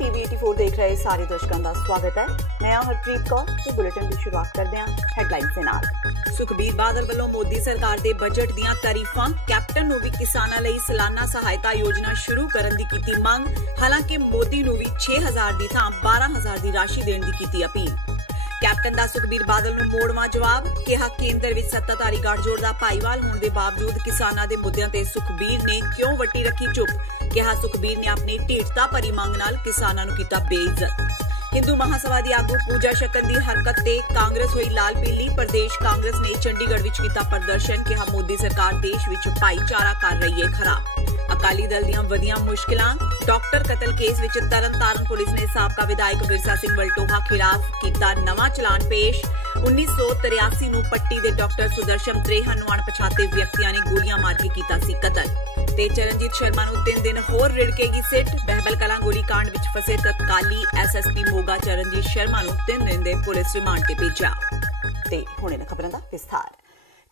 TV 84 देख रहे सारे दर्शकों का स्वागत है। मैं हरप्रीत कौर ते बुलेटिन की शुरुआत करते हैं हेडलाइंस दे नाल। सुखबीर बादल वालों मोदी सरकार दे बजट दीयां तारीफां, कैप्टन नूं वी किसानां लई सालाना सहायता योजना शुरू करन दी कीती मंग। हालांकि मोदी नूं वी 6000 दी थां 12000 दी राशि देण दी कीती अपील। कैप्टन दा सुखबीर बादल नूं मोड़वां जवाब, कहा केंद्र विच सत्ताधारी गठजोड़ दा भाईवाल होने दे बावजूद किसानां दे मुद्दिआं ते सुखबीर ने क्यों वट्टी रखी चुप। कहा सुखबीर ने अपनी ढीठता भरी मंग नाल किसानां नूं कीता बेइज्जत। हिंदू महासभा दी आगू पूजा शकन दी हरकत ते कांग्रेस होई लाल पीली। प्रदेश कांग्रेस ने चंडीगढ़ विच कीता प्रदर्शन, कहा मोदी सरकार देश विच भाईचारा कर रही है खराब। अकाली दल दीआं वधियां मुश्किलां, डॉक्टर कतल केस विच तरनतारन पुलिस ने साबका विधायक विरसा सिंह वलटोहा खिलाफ कीता नवां चलान पेश। 1983 नूं पट्टी दे डॉक्टर सुदर्शन त्रेहन नूं अणपछाते व्यक्तियां ने गोलियां मार के कीता सी कतल। ते चरणजीत शर्मा नूं 3 दिन होर रिड़केगी सिट। बहबल कलां गोलीकांड विच फसे तत्काली एसएसपी मोगा चरणजीत शर्मा नूं 3 दिन दे पुलिस रिमांड ते भेजिआ। ते हुण इन्हां खबरां दा विस्तार।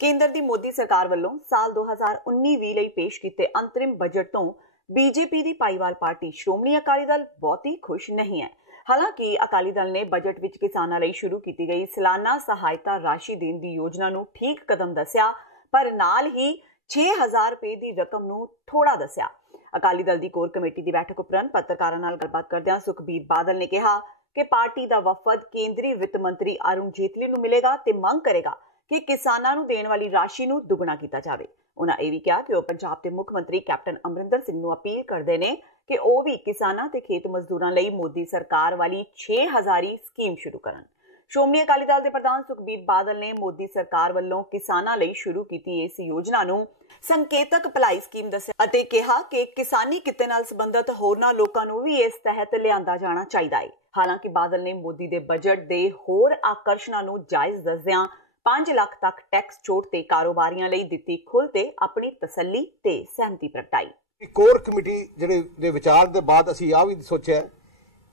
केंद्र दी मोदी सरकार वालों साल 2019-20 ਲਈ पेश कीते अंतरिम बजट तो बीजेपी दी भाईवाल पार्टी श्रोमणी अकाली दल बहुती खुश नहीं है। हालांकि अकाली दल ने बजट विच किसानां लई शुरू की गई सालाना सहायता राशि देण दी योजना नूं ठीक कदम दस्सिआ, पर नाल ही 6000 रुपए की रकम नूं थोड़ा दस्सिआ। अकाली दल की कोर कमेटी की बैठक उपरंत पत्रकारां नाल गलबात करदिआं सुखबीर बादल ने कहा कि पार्टी का वफद केंद्रीय वित्त मंत्री अरुण जेतली नूं मिलेगा ते मंग करेगा कि किसानां नूं देण वाली राशि नूं दुगना कीता जावे। उन्हां इह वी कहा कि ओह पंजाब दे मुख मंत्री कैप्टन अमरिंदर सिंह नूं अपील करदे ने कि ओह वी किसानां ते खेत मजदूरां लई मोदी सरकार वाली 6000 स्कीम शुरू करन। श्रोमणी अकाली दल दे प्रधान सुखबीर बादल ने मोदी सरकार वालों किसानां लई शुरू कीती इस योजना नूं संकेतक भलाई स्कीम दस्सिआ अते कहा कि किसानी किते नाल संबंधित होरनां लोकां नूं वी इस तहत लिआंदा जाना चाहीदा है। हालांकि बादल ने मोदी दे बजट दे होर आकर्षणां नूं जायज़ दसदिआं 5 लाख तक टैक्स छूट ते कारोबारियां लई दित्ती खुल ते अपनी तसल्ली ते सहमति प्रगटाई। कोर कमेटी ਜਿਹੜੇ ਦੇ ਵਿਚਾਰ ਦੇ ਬਾਅਦ ਅਸੀਂ ਆ ਵੀ ਸੋਚਿਆ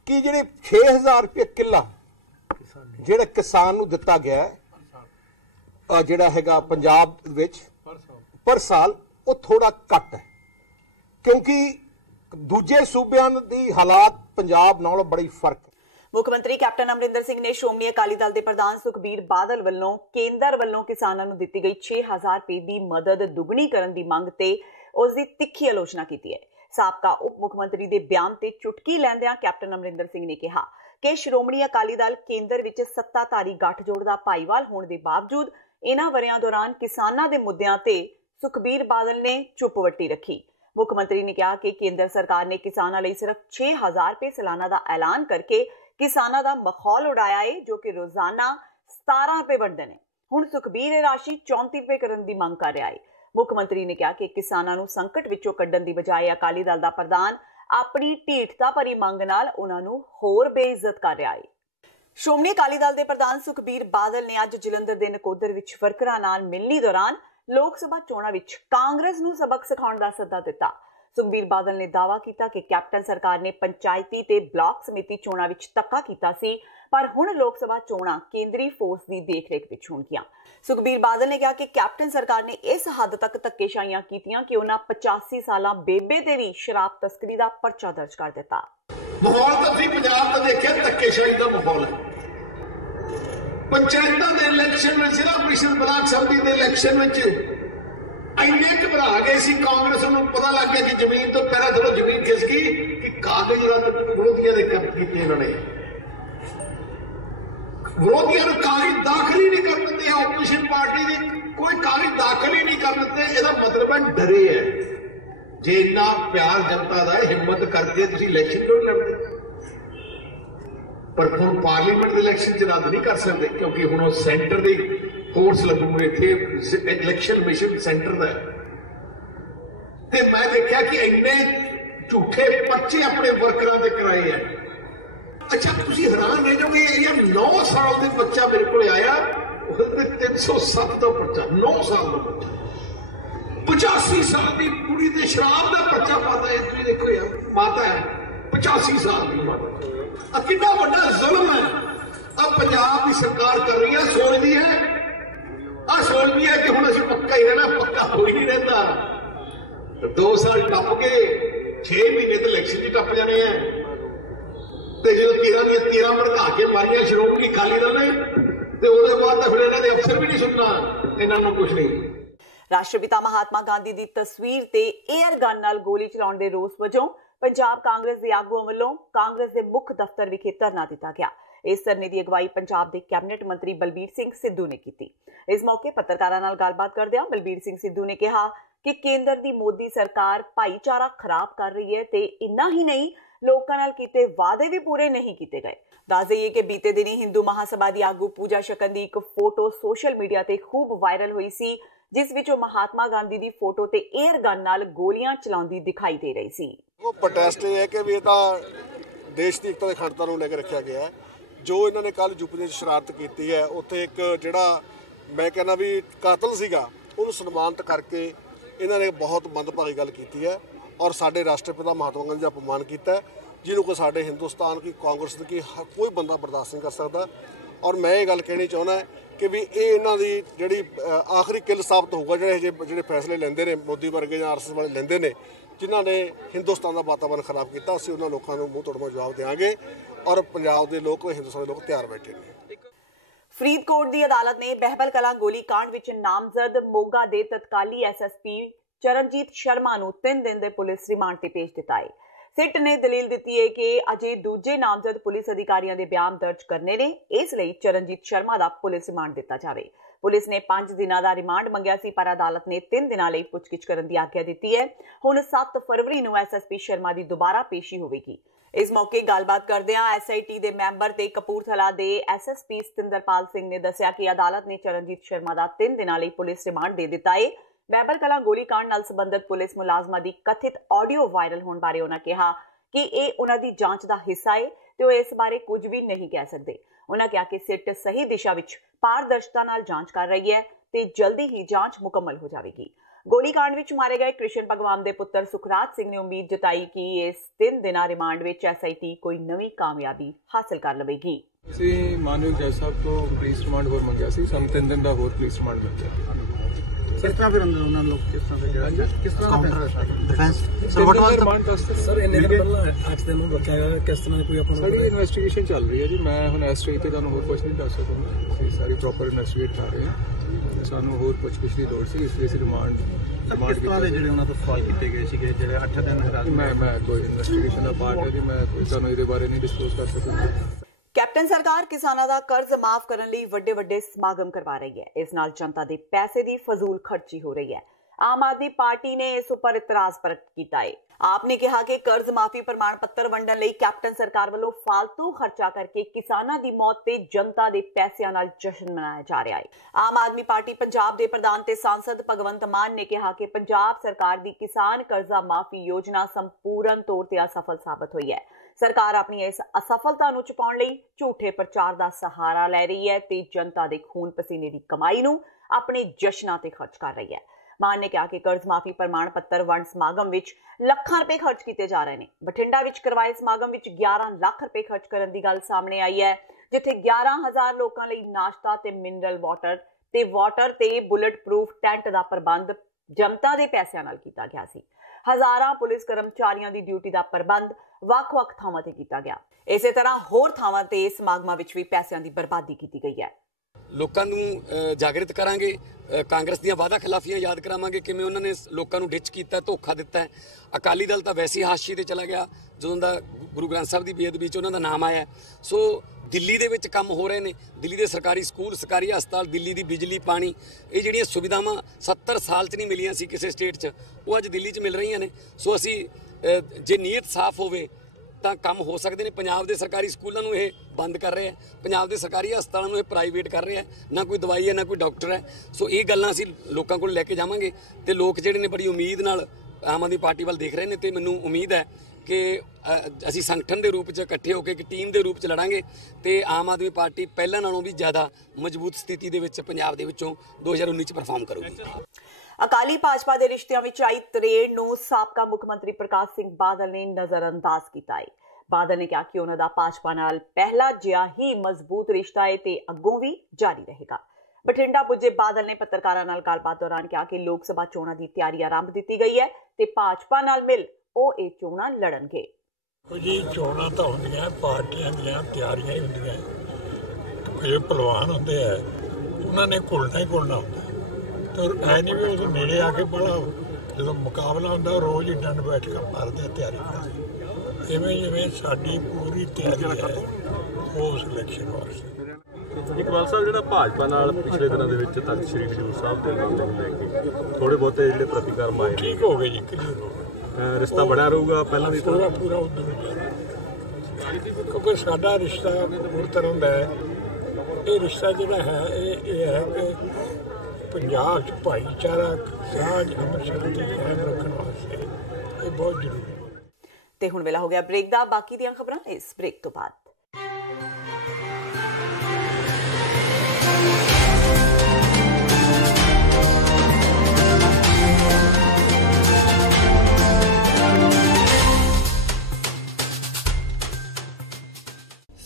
ਕਿ ਜਿਹੜੇ 6000 ਰੁਪਏ ਕਿੱਲਾ ਜਿਹੜਾ ਕਿਸਾਨ ਨੂੰ ਦਿੱਤਾ ਗਿਆ ਹੈ ਜਿਹੜਾ ਹੈਗਾ ਪੰਜਾਬ ਵਿੱਚ ਪਰ ਸਾਲ ਉਹ ਥੋੜਾ ਘੱਟ ਹੈ, ਕਿਉਂਕਿ ਦੂਜੇ ਸੂਬਿਆਂ ਦੀ ਹਾਲਾਤ ਪੰਜਾਬ ਨਾਲੋਂ ਬੜੀ ਫਰਕ ਹੈ। मुख्यमंत्री कैप्टन अमरिंदर सिंह ने श्रोमणी अकाली दल के प्रधान सुखबीर बादल वालों केंद्र वालों किसानों को दी गई 6000 रुपए की मदद दुगनी करने की मंग ते उसकी तिखी आलोचना की है। साबका उप मुख्यमंत्री के बयान से चुटकी लैंदियां कैप्टन अमरिंदर सिंह ने कहा कि श्रोमणी अकाली दल केंद्र विच सत्ताधारी गठजोड़ का भाईवाल होने के बावजूद इन्हां वरियां दौरान किसानां दे मुद्दिआं ते सुखबीर बादल ने चुप वट्टी रखी। मुख्यमंत्री ने कहा कि केंद्र सरकार ने किसानां लई सिर्फ 6000 रुपए सालाना का ऐलान करके किसानां दा मखौल उड़ाया है, जो कि रोजाना 17 रुपए बनते हैं। हुण सुखबीर राशि 34 रुपए करने की मंग कर रहा है। मुख्यमंत्री ने कहा कि किसानां नूं संकट विचों कड्ढण दी बजाय अकाली दल दा प्रधान अपनी ढीठता भरी मंग नाल उन्हां नूं होर बेइज्जत कर रहा है। श्रोमणी अकाली दल के प्रधान सुखबीर बादल ने अज जलंधर दे नकोदर विच वर्करां नाल मिलनी दौरान लोक सभा चोणां विच कांग्रेस नूं सबक सिखाउण दा सद्दा दित्ता। सुखबीर बादल ने दावा किया कि कैप्टन सरकार ने पंचायती ते ब्लॉक समिति चोणां विच धक्का कीता सी, पर हुण लोक सभा चोणां केंद्रीय फोर्स की देखरेख विच होणगीआं। सुखबीर बादल ने कहा कि कैप्टन सरकार ने इस हद तक धक्केशाइयां कीतियां कि उन्हां 85 साला बेबे ते भी शराब तस्करी का परचा दर्ज कर दिता। माहौल तो तुसीं पंजाब दा देखिआ, धक्केशाही का माहौल है। पंचायतां दे इलैक्शन में जिला परिषद ब्लॉक समिति दे इलैक्शन में इन्ने घबरा गए सी, कांग्रेस नूं पता लग गया कि जमीन तो पहला चलो जमीन खिस गई कि कागज रद्द विरोधियों ने किए। इन्होंने विरोधियों को कागज दाखिल ही नहीं कर देते। ओपोजिशन पार्टी की कोई कागज दाखिल ही नहीं कर देते। इसका मतलब है डरे है। जे इन्ना प्यार जनता का हिम्मत करके तुसीं इलैक्शन क्यों लड़ते, पर हुण पार्लीमेंट के इलैक्शन च रद्द नहीं कर सकते, क्योंकि हुण सेंटर की फोर्स लगू इत्थे इलैक्शन मिशन सेंटर का। ते मैं देखा कि इन्ने झूठे पर्चे अपने वर्करां दे कराए हैं। अच्छा, तुसीं हैरान रह जाओगे, ये 9 साल का बच्चा मेरे को आया, 307 का पर्चा, 9 साल का बच्चा, 85 साल की कुड़ी ते शराब का पर्चा पाता है। तुसीं देखो यार, माता है 85 साल की माता, कितना बड़ा जुल्म है। अब पंजाब की सरकार कर रही है, सोचती है सोचती है कि हुण असीं पक्का ही रहना, पक्का हो ही नहीं रहता। 2 साल टप के 6 महीने तो इलैक्शन ही टप जाने हैं। ਤੇ ਜਦੋਂ 13 ਦੀਆਂ 13 ਭੜਕਾ ਕੇ ਮਾਰੀਆਂ ਸ਼੍ਰੋਮਣੀ ਅਕਾਲੀ ਦਲ ਨੇ, ਤੇ ਉਹਦੇ ਬਾਅਦ ਤਾਂ ਫਿਰ ਇਹਨਾਂ ਦੇ ਅਫਸਰ ਵੀ ਨਹੀਂ ਸੁਣਨਾ, ਇਹਨਾਂ ਨੂੰ ਕੁਝ ਨਹੀਂ। ਰਾਸ਼ਟਰਪਿਤਾ ਮਹਾਤਮਾ ਗਾਂਧੀ ਦੀ ਤਸਵੀਰ ਤੇ 에ਅਰ ਗਨ ਨਾਲ ਗੋਲੀ ਚਲਾਉਣ ਦੇ ਰੋਸ ਵਜੋਂ ਪੰਜਾਬ ਕਾਂਗਰਸ ਦੇ ਆਗੂਆਂ ਵੱਲੋਂ ਕਾਂਗਰਸ ਦੇ ਮੁੱਖ ਦਫ਼ਤਰ ਵਿਖੇ ਧਰਨਾ ਦਿੱਤਾ ਗਿਆ। ਇਸ ਧਰਨੇ ਦੀ ਅਗਵਾਈ ਪੰਜਾਬ ਦੇ ਕੈਬਨਿਟ ਮੰਤਰੀ ਬਲਬੀਰ ਸਿੰਘ ਸਿੱਧੂ ਨੇ ਕੀਤੀ। ਇਸ ਮੌਕੇ ਪੱਤਰਕਾਰਾਂ ਨਾਲ ਗੱਲਬਾਤ ਕਰਦਿਆਂ ਬਲਬੀਰ ਸਿੰਘ ਸਿੱਧੂ ਨੇ ਕਿਹਾ ਕਿ ਕੇਂਦਰ ਦੀ ਮੋਦੀ ਸਰਕਾਰ ਭਾਈਚਾਰਾ ਖਰਾਬ ਕਰ ਰਹੀ ਹੈ ਤੇ ਇੰਨਾ ਹੀ ਨਹੀਂ, ਲੋਕਾਂ ਨਾਲ ਕੀਤੇ ਵਾਅਦੇ ਵੀ ਪੂਰੇ ਨਹੀਂ ਕੀਤੇ ਗਏ। ਦੱਸ ਦੇਈਏ ਕਿ ਬੀਤੇ ਦਿਨੀ ਹਿੰਦੂ ਮਹਾਸਭਾ ਦੀ ਆਗੂ ਪੂਜਾ ਸ਼ਕਨ ਦੀ ਇੱਕ ਫੋਟੋ ਸੋਸ਼ਲ ਮੀਡੀਆ ਤੇ ਖੂਬ ਵਾਇਰਲ ਹੋਈ ਸੀ, ਜਿਸ ਵਿੱਚ ਉਹ ਮਹਾਤਮਾ ਗਾਂਧੀ ਦੀ ਫੋਟੋ ਤੇ 에ਅਰ ਗਨ ਨਾਲ ਗੋਲੀਆਂ ਚਲਾਉਂਦੀ ਦਿਖਾਈ ਦੇ ਰਹੀ ਸੀ। ਉਹ ਪ੍ਰੋਟੈਸਟ ਇਹ ਹੈ ਕਿ ਵੀ ਇਹ ਤਾਂ ਦੇਸ਼ ਦੀ ਇਕਤਾ ਤੇ ਅਖੰਡਤਾ ਨੂੰ ਲੈ ਕੇ ਰੱਖਿਆ ਗਿਆ ਹੈ। ਜੋ ਇਹਨਾਂ ਨੇ ਕੱਲ ਯੂਪੀ ਵਿੱਚ ਸ਼ਰਾਰਤ ਕੀਤੀ ਹੈ, ਉੱਥੇ ਇੱਕ ਜਿਹੜਾ ਮੈਂ ਕਹਿੰਦਾ ਵੀ ਕਾਤਲ ਸੀਗਾ, ਉਹਨੂੰ ਸਨਮਾਨਿਤ ਕਰਕੇ ਇਹਨਾਂ ਨੇ ਬਹੁਤ ਮੰਦਭਾਗੀ ਗੱਲ ਕੀਤੀ ਹੈ ਔਰ ਸਾਡੇ ਰਾਸ਼ਟਰਪਿਤਾ ਮਹਾਤਮਾ ਗਾਂਧੀ ਦਾ ਅਪਮਾਨ ਕੀਤਾ, ਜਿਹਨੂੰ ਕਿ ਸਾਡੇ ਹਿੰਦੁਸਤਾਨ ਕੀ ਕਾਂਗਰਸ ਦੀ ਕੋਈ ਬੰਦਾ ਬਰਦਾਸ਼ਤ ਨਹੀਂ ਕਰ ਸਕਦਾ। ਔਰ ਮੈਂ ਇਹ ਗੱਲ ਕਹਿਣੀ ਚਾਹੁੰਦਾ ਕਿ ਵੀ ਇਹ ਇਹਨਾਂ ਦੀ ਜਿਹੜੀ ਆਖਰੀ ਕਿੱਲ ਸਾਬਤ ਹੋਊਗਾ, ਜਿਹੜੇ ਫੈਸਲੇ ਲੈਂਦੇ ਨੇ ਮੋਦੀ ਵਰਗੇ ਜਾਂ ਆਰਐਸਐਸ ਵਾਲੇ ਲੈਂਦੇ ਨੇ, ਜਿਨ੍ਹਾਂ ਨੇ ਹਿੰਦੁਸਤਾਨ ਦਾ ਵਾਤਾਵਰਨ ਖਰਾਬ ਕੀਤਾ। ਅਸੀਂ ਉਹਨਾਂ ਲੋਕਾਂ ਨੂੰ ਮੂੰਹ ਤੋੜਵਾਂ ਜਵਾਬ ਦੇਵਾਂਗੇ ਔਰ ਪੰਜਾਬ ਦੇ ਲੋਕ, ਹਿੰਦੁਸਤਾਨ ਦੇ ਲੋਕ ਤਿਆਰ ਬੈਠੇ ਨੇ। ਫਰੀਦਕੋਟ ਦੀ ਅਦਾਲਤ ਨੇ ਬਹਿਬਲ ਕਲਾਂ ਗੋਲੀकांड ਵਿੱਚ ਨਾਮਜ਼ਦ ਮੋਗਾ ਦੇ ਤਤਕਾਲੀ ਐਸਐਸਪੀ ਚਰਨਜੀਤ ਸ਼ਰਮਾ ਨੂੰ 3 ਦਿਨ ਦੇ ਪੁਲਿਸ ਰਿਮਾਂਡ ਤੇ ਭੇਜ ਦਿੱਤਾ ਹੈ। ਸਿੱਟ ਨੇ ਦਲੀਲ ਦਿੱਤੀ ਹੈ ਕਿ ਅਜੇ ਦੂਜੇ ਨਾਮਜ਼ਦ ਪੁਲਿਸ ਅਧਿਕਾਰੀਆਂ ਦੇ ਬਿਆਨ ਦਰਜ ਕਰਨੇ ਨੇ, ਇਸ ਲਈ ਚਰਨਜੀਤ ਸ਼ਰਮਾ ਦਾ ਪੁਲਿਸ ਰਿਮਾਂਡ ਦਿੱਤਾ ਜਾਵੇ। ਪੁਲਿਸ ਨੇ 5 ਦਿਨਾਂ ਦਾ ਰਿਮਾਂਡ ਮੰਗਿਆ ਸੀ, ਪਰ ਅਦਾਲਤ ਨੇ 3 ਦਿਨਾਂ ਲਈ ਪੁੱਛਗਿੱਛ ਕਰਨ ਦੀ ਆਗਿਆ ਦਿੱਤੀ ਹੈ। ਹੁਣ 7 ਫਰਵਰੀ ਨੂੰ ਐਸਐਸਪੀ ਸ਼ਰਮਾ ਦੀ ਦੁਬਾਰਾ ਪੇਸ਼ੀ ਹੋਵੇਗੀ। ਇਸ ਮੌਕੇ ਗੱਲਬਾਤ ਕਰਦਿਆਂ ਐਸਆਈਟੀ ਦੇ ਮੈਂਬਰ ਤੇ ਕਪੂਰਥਲਾ ਦੇ ਐਸਐਸਪੀ ਸਤਿੰਦਰਪਾਲ ਸਿੰਘ ਨੇ ਦੱਸਿਆ ਕਿ ਅਦਾਲਤ ਨੇ ਚਰਨਜੀਤ ਸ਼ਰਮਾ ਦਾ 3 ਦਿਨਾਂ ਲਈ ਪੁਲਿਸ ਰਿਮਾਂਡ ਦੇ ਦਿੱਤਾ ਹੈ। ਬਹਿਬਲ ਕਲਾਂ ਗੋਲੀकांड ਨਾਲ ਸੰਬੰਧਿਤ ਪੁਲਿਸ ਮੁਲਾਜ਼ਮਾਂ ਦੀ ਕਥਿਤ ਆਡੀਓ ਵਾਇਰਲ ਹੋਣ ਬਾਰੇ ਉਹਨਾਂ ਕਿਹਾ ਕਿ ਇਹ ਉਹਨਾਂ ਦੀ ਜਾਂਚ ਦਾ ਹਿੱਸਾ ਹੈ ਤੇ ਉਹ ਇਸ ਬਾਰੇ ਕੁਝ ਵੀ ਨਹੀਂ ਕਹਿ ਸਕਦੇ। ਉਹਨਾਂ ਕਿਹਾ ਕਿ ਸਿੱਟ ਸਹੀ ਦਿਸ਼ਾ ਵਿੱਚ ਪਾਰਦਰਸ਼ਤਾ ਨਾਲ ਜਾਂਚ ਕਰ ਰਹੀ ਹੈ ਤੇ ਜਲਦੀ ਹੀ ਜਾਂਚ ਮੁਕੰਮਲ ਹੋ ਜਾਵੇਗੀ। ਗੋਲੀकांड ਵਿੱਚ ਮਾਰੇ ਗਏ ਕ੍ਰਿਸ਼ਨ ਭਗਵਾਨ ਦੇ ਪੁੱਤਰ ਸੁਖਰਾਜ ਸਿੰਘ ਨੇ ਉਮੀਦ ਜਤਾਈ ਕਿ ਇਸ 3 ਦਿਨਾਂ ਰਿਮਾਂਡ ਵਿੱਚ ਐਸਆਈਟੀ ਕੋਈ ਨਵੀਂ ਕਾਮਯਾਬੀ ਹਾਸਲ ਕਰ ਲਵੇਗੀ। ਅਸੀਂ ਮਾਨਵ ਜੱਜ ਸਾਹਿਬ ਤੋਂ ਪੁਲਿਸ ਰਿਮਾਂਡ ਹੋਰ ਮੰਗਿਆ ਸੀ, ਸਾਨੂੰ 3 ਦਿਨ ਦਾ ਹੋਰ ਪੁਲਿਸ ਰਿਮਾਂਡ ਮਿਲਿਆ। ਕਿਸ ਤਰ੍ਹਾਂ ਫਿਰ ਅੰਦਰ ਉਹਨਾਂ ਲੋਕ ਕਿਸ ਤਰ੍ਹਾਂ ਦੇ ਕਿਸ ਤਰ੍ਹਾਂ ਕਾਊਂਟਰ ਡਿਫੈਂਸ ਸਰ ਇੰਨੇ ਦਿਨ ਪਹਿਲਾਂ 8 ਦਿਨ ਨੂੰ ਰੱਖਿਆ ਗਿਆ, ਕਿਸ ਤਰ੍ਹਾਂ ਕੋਈ ਆਪਣਾ ਸਾਡੀ ਇਨਵੈਸਟੀਗੇਸ਼ਨ ਚੱਲ ਰਹੀ ਹੈ ਜੀ। ਮੈਂ ਹੁਣ ਇਸ ਸਟੇਜ ਤੇ ਤੁਹਾਨੂੰ ਹੋਰ ਕੁਝ ਨਹੀਂ ਦੱਸ ਸਕਦਾ। ਅਸੀਂ ਸਾਰੀ ਪ੍ਰੋਪਰ ਇਨਵੈਸਟੀਗੇਟ ਕਰ ਰਹੇ ਹਾਂ, ਸਾਨੂੰ ਹੋਰ ਪੁੱਛਗਿੱਛ ਦੀ ਲੋੜ ਸੀ, ਇਸ ਲਈ ਅਸੀਂ ਰਿਮਾਂਡ ਕਿਸ ਤਰ੍ਹਾਂ ਦੇ ਜਿਹੜੇ ਉਹਨਾਂ ਤੋਂ ਸਵਾਲ ਕੀਤੇ ਗਏ ਸੀਗੇ, ਜਿਹੜੇ 8 ਦਿਨ ਮੈਂ ਕੋਈ ਇਨਵੈਸਟੀਗੇਸ਼ਨ ਦਾ ਪਾਰਟ ਹੈ ਜੀ, ਮੈਂ ਕੋਈ ਤੁਹਾਨੂੰ ਇਹਦੇ ਬਾਰੇ ਨਹੀਂ ਡਿਸਕਲੋਜ਼ ਕਰ ਸਕਦਾ। ਕੈਪਟਨ ਸਰਕਾਰ ਕਿਸਾਨਾਂ ਦਾ ਕਰਜ਼ ਮਾਫ ਕਰਨ ਲਈ ਵੱਡੇ ਸਮਾਗਮ ਕਰਵਾ ਰਹੀ ਹੈ। ਇਸ ਨਾਲ ਜਨਤਾ ਦੇ ਪੈਸੇ ਦੀ ਫਜ਼ੂਲ ਖਰਚੀ ਹੋ ਰਹੀ ਹੈ। ਆਮ ਆਦਮੀ ਪਾਰਟੀ ਨੇ ਇਸ ਉੱਪਰ ਇਤਰਾਜ਼ ਪ੍ਰਗਟ ਕੀਤਾ ਹੈ। ਆਪ ਨੇ ਕਿਹਾ ਕਿ ਕਰਜ਼ ਮਾਫੀ ਪ੍ਰਮਾਣ ਪੱਤਰ ਵੰਡਣ ਲਈ ਕੈਪਟਨ ਸਰਕਾਰ ਵੱਲੋਂ ਫालतू ਖਰਚਾ ਕਰਕੇ ਕਿਸਾਨਾਂ ਦੀ ਮੌਤ ਤੇ ਜਨਤਾ ਦੇ ਪੈਸਿਆਂ ਨਾਲ ਜਸ਼ਨ ਮਨਾਇਆ ਜਾ ਰਿਹਾ ਹੈ। ਆਮ ਆਦਮੀ ਪਾਰਟੀ ਪੰਜਾਬ ਦੇ ਪ੍ਰਧਾਨ ਤੇ ਸਾਂਸਦ ਭਗਵੰਤ ਮਾਨ ਨੇ ਕਿਹਾ ਕਿ ਪੰਜਾਬ ਸਰਕਾਰ ਦੀ ਕਿਸਾਨ ਕਰਜ਼ਾ ਮਾਫੀ ਯੋਜਨਾ ਸੰਪੂਰਨ ਤੌਰ ਤੇ ਅਸਫਲ ਸਾਬਤ ਹੋਈ ਹੈ। ਸਰਕਾਰ ਆਪਣੀ ਇਸ ਅਸਫਲਤਾ ਨੂੰ ਛੁਪਾਉਣ ਲਈ ਝੂਠੇ ਪ੍ਰਚਾਰ ਦਾ ਸਹਾਰਾ ਲੈ ਰਹੀ ਹੈ ਤੇ ਜਨਤਾ ਦੇ ਖੂਨ ਪਸੀਨੇ ਦੀ ਕਮਾਈ ਨੂੰ ਆਪਣੇ ਜਸ਼ਨਾਂ ਤੇ ਖਰਚ ਕਰ ਰਹੀ ਹੈ। ਮਾਨ ਨੇ ਕਿਹਾ ਕਿ ਕਰਜ਼ ਮਾਫੀ ਪ੍ਰਮਾਣ ਪੱਤਰ ਵੰਡ ਸਮਾਗਮ ਵਿੱਚ ਲੱਖਾਂ ਰੁਪਏ ਖਰਚ ਕੀਤੇ ਜਾ ਰਹੇ ਨੇ। ਬਠਿੰਡਾ ਵਿੱਚ ਕਰਵਾਏ ਸਮਾਗਮ ਵਿੱਚ 11 ਲੱਖ ਰੁਪਏ ਖਰਚ ਕਰਨ ਦੀ ਗੱਲ ਸਾਹਮਣੇ ਆਈ ਹੈ, ਜਿੱਥੇ 11,000 ਲੋਕਾਂ ਲਈ ਨਾਸ਼ਤਾ ਤੇ ਮਿਨਰਲ ਵਾਟਰ ਤੇ ਬੁਲਟ ਪ੍ਰੂਫ ਟੈਂਟ ਦਾ ਪ੍ਰਬੰਧ ਜਨਤਾ ਦੇ ਪੈਸਿਆਂ ਨਾਲ ਕੀਤਾ ਗਿਆ ਸੀ। ਹਜ਼ਾਰਾਂ ਪੁਲਿਸ ਕਰਮਚਾਰੀਆਂ ਦੀ ਡਿਊਟੀ ਦਾ ਪ੍ਰਬੰਧ ਵੱਖ-ਵੱਖ ਥਾਵਾਂ ਤੇ ਕੀਤਾ ਗਿਆ। ਇਸੇ ਤਰ੍ਹਾਂ ਹੋਰ ਥਾਵਾਂ ਤੇ ਸਮਾਗਮਾਂ ਵਿੱਚ ਵੀ ਪੈਸਿਆਂ ਦੀ ਬਰਬਾਦੀ ਕੀਤੀ ਗਈ ਹੈ। ਲੋਕਾਂ ਨੂੰ ਜਾਗਰਿਤ ਕਰਾਂਗੇ, ਕਾਂਗਰਸ ਦੀਆਂ ਵਾਅਦਾ ਖਿਲਾਫੀਆਂ ਯਾਦ ਕਰਾਵਾਂਗੇ, ਕਿਵੇਂ ਉਹਨਾਂ ਨੇ ਲੋਕਾਂ ਨੂੰ ਡਿੱਚ ਕੀਤਾ, ਧੋਖਾ ਦਿੱਤਾ ਹੈ। ਅਕਾਲੀ ਦਲ ਤਾਂ ਵੈਸੇ ਹਾਸ਼ੀਏ ਤੇ ਚਲਾ ਗਿਆ ਜਦੋਂ ਦਾ ਗੁਰੂ ਗ੍ਰੰਥ ਸਾਹਿਬ ਦੀ ਬੇਅਦਬੀ 'ਚ ਉਹਨਾਂ ਦਾ ਨਾਮ ਆਇਆ। ਸੋ ਦਿੱਲੀ ਦੇ ਵਿੱਚ ਕੰਮ ਹੋ ਰਹੇ ਨੇ, ਦਿੱਲੀ ਦੇ ਸਰਕਾਰੀ ਸਕੂਲ, ਸਰਕਾਰੀ ਹਸਪਤਾਲ, ਦਿੱਲੀ ਦੀ ਬਿਜਲੀ, ਪਾਣੀ, ਇਹ ਜਿਹੜੀਆਂ ਸੁਵਿਧਾਵਾਂ 70 ਸਾਲ 'ਚ ਨਹੀਂ ਮਿਲੀਆਂ ਸੀ ਕਿਸੇ ਸਟੇਟ 'ਚ, ਉਹ ਅੱਜ ਦਿੱਲੀ 'ਚ ਮਿਲ ਰਹੀਆਂ ਨੇ। ਸੋ ਅਸੀਂ ਜੇ ਨੀਅਤ ਸਾਫ਼ ਹੋਵੇ ਤਾਂ ਕੰਮ ਹੋ ਸਕਦੇ ਨੇ। ਪੰਜਾਬ ਦੇ ਸਰਕਾਰੀ ਸਕੂਲਾਂ ਨੂੰ ਇਹ ਬੰਦ ਕਰ ਰਹੇ ਆ, ਪੰਜਾਬ ਦੇ ਸਰਕਾਰੀ ਹਸਪਤਾਲਾਂ ਨੂੰ ਇਹ ਪ੍ਰਾਈਵੇਟ ਕਰ ਰਹੇ ਆ, ਨਾ ਕੋਈ ਦਵਾਈ ਹੈ ਨਾ ਕੋਈ ਡਾਕਟਰ ਹੈ। ਸੋ ਇਹ ਗੱਲਾਂ ਅਸੀਂ ਲੋਕਾਂ ਕੋਲ ਲੈ ਕੇ ਜਾਵਾਂਗੇ ਤੇ ਲੋਕ ਜਿਹੜੇ ਨੇ ਬੜੀ ਉਮੀਦ ਨਾਲ ਆਮ ਆਦਮੀ ਪਾਰਟੀ ਵੱਲ ਦੇਖ ਰਹੇ ਨੇ ਤੇ ਮੈਨੂੰ ਉਮੀਦ ਹੈ ਕਿ ਅਸੀਂ ਸੰਗਠਨ ਦੇ ਰੂਪ 'ਚ ਇਕੱਠੇ ਹੋ ਕੇ ਇੱਕ ਟੀਮ ਦੇ ਰੂਪ 'ਚ ਲੜਾਂਗੇ ਤੇ ਆਮ ਆਦਮੀ ਪਾਰਟੀ ਪਹਿਲਾਂ ਨਾਲੋਂ ਵੀ ਜ਼ਿਆਦਾ ਮਜ਼ਬੂਤ ਸਥਿਤੀ ਦੇ ਵਿੱਚ ਪੰਜਾਬ ਦੇ ਵਿੱਚੋਂ 2019 'ਚ ਪਰਫਾਰਮ ਕਰੂਗੀ। ਅਕਾਲੀ ਭਾਜਪਾ ਦੇ ਰਿਸ਼ਤਿਆਂ ਵਿੱਚ ਆਈ ਤਰੇੜ ਨੂੰ ਸਾਬਕਾ ਮੁੱਖ ਮੰਤਰੀ ਪ੍ਰਕਾਸ਼ ਸਿੰਘ ਬਾਦਲ ਨੇ ਨਜ਼ਰਅੰਦਾਜ਼ ਕੀਤਾ ਹੈ। ਬਾਦਲ ਨੇ ਕਿਹਾ ਕਿ ਉਹਨਾਂ ਦਾ ਭਾਜਪਾ ਨਾਲ ਪਹਿਲਾ ਜਿਹਾ ਹੀ ਮਜ਼ਬੂਤ ਰਿਸ਼ਤਾ ਹੈ ਤੇ ਅੱਗੋਂ ਵੀ ਜਾਰੀ ਰਹੇਗਾ। ਬਠਿੰਡਾ ਪੁੱਜੇ ਬਾਦਲ ਨੇ ਪੱਤਰਕਾਰਾਂ ਨਾਲ ਗੱਲਬਾਤ ਦੌਰਾਨ ਕਿਹਾ ਕਿ ਲੋਕ ਸਭਾ ਚੋਣਾਂ ਦੀ ਤਿਆਰੀ ਆਰੰਭ ਦਿੱਤੀ ਗਈ ਹੈ ਤੇ ਭਾਜਪਾ ਨਾਲ ਮਿਲ ਉਹ ਇਹ ਚੋਣਾਂ ਲੜਨਗੇ। जी चोणां तो होंदियां पार्टियां दियां तैयारियां ही होंदियां जो पहलवान होंदे है उन्होंने घुलना ही घुलना होंदा तो ऐ नहीं भी उस नेड़े आके बड़ा जो मुकाबला होंदा रोज़ ही डंड बैठक मारते तैयारी करते इवें जिवें साडी पूरी तैयारी है उस इलैक्शन वास्ते। इकबाल साहब जो भाजपा नाल पिछले दिनों के विच तख्त श्री हजूर साहब के नाम लैके थोड़े बहुते जो प्रतिक्रम आए ठीक हो गए जी क्लीयर हो रिश्ता बनया रहूगा पहला भी पूरा पूरा उधर क्योंकि साडा रिश्ता होर तरह का है ये रिश्ता जोड़ा है ये है कि पंजाब च भाईचारा साझ अमन शांति कायम रखने वास्ते ये बहुत जरूरी है। ते हुण वेला हो गया ब्रेक दा, बाकी दियां खबरां इस ब्रेक तो बाद।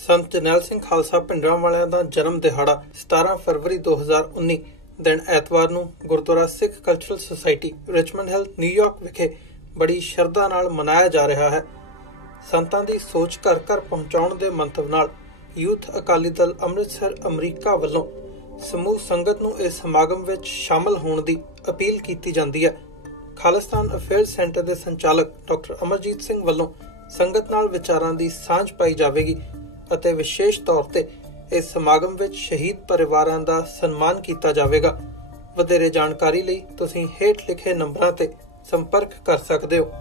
ਸੰਤ ਜਰਨੈਲ ਸਿੰਘ ਖਾਲਸਾ ਭਿੰਡਰਾਂਵਾਲਿਆਂ ਦਾ ਜਨਮ ਦਿਹਾੜਾ 17 ਫਰਵਰੀ 2019 ਦਿਨ ਐਤਵਾਰ ਨੂੰ Gurdwara Sikh cultural society Richmond Hill New York ਵਿਖੇ ਬੜੀ ਸ਼ਰਧਾ ਨਾਲ ਮਨਾਇਆ ਜਾ ਰਿਹਾ ਹੈ। ਸੰਤਾਂ ਦੀ ਸੋਚ ਘਰ ਘਰ ਪਹੁੰਚਾਉਣ ਦੇ ਮੰਤਵ ਨਾਲ ਯੂਥ ਅਕਾਲੀ ਦਲ ਅੰਮ੍ਰਿਤਸਰ ਅਮਰੀਕਾ ਵੱਲੋਂ ਸਮੂਹ ਸੰਗਤ ਨੂੰ ਇਸ ਸਮਾਗਮ ਵਿੱਚ ਸ਼ਾਮਲ ਹੋਣ ਦੀ ਅਪੀਲ ਕੀਤੀ ਜਾਂਦੀ ਹੈ। ਖਾਲਿਸਤਾਨ ਅਫੇਅਰਸ ਸੈਂਟਰ ਦੇ ਸੰਚਾਲਕ ਡਾਕਟਰ ਅਮਰਜੀਤ ਸਿੰਘ ਵੱਲੋਂ ਸੰਗਤ ਨਾਲ ਵਿਚਾਰਾਂ ਦੀ ਸਾਂਝ ਪਾਈ ਜਾਵੇਗੀ ਅਤੇ ਵਿਸ਼ੇਸ਼ ਤੌਰ ਤੇ ਇਸ ਸਮਾਗਮ ਵਿੱਚ ਸ਼ਹੀਦ ਪਰਿਵਾਰਾਂ ਦਾ ਸਨਮਾਨ ਕੀਤਾ ਜਾਵੇਗਾ। ਵਧੇਰੇ ਜਾਣਕਾਰੀ ਲਈ ਤੁਸੀਂ ਹੇਠ ਲਿਖੇ ਨੰਬਰਾਂ ਤੇ ਸੰਪਰਕ ਕਰ ਸਕਦੇ ਹੋ।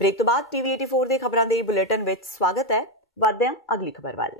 ब्रेक तो बाद टीवी 84 ਦੇ ਖਬਰਾਂ ਦੇ ਬੁਲੇਟਿਨ ਵਿੱਚ ਸਵਾਗਤ ਹੈ। ਵਧਦੇ ਹਾਂ ਅਗਲੀ ਖਬਰ ਵੱਲ।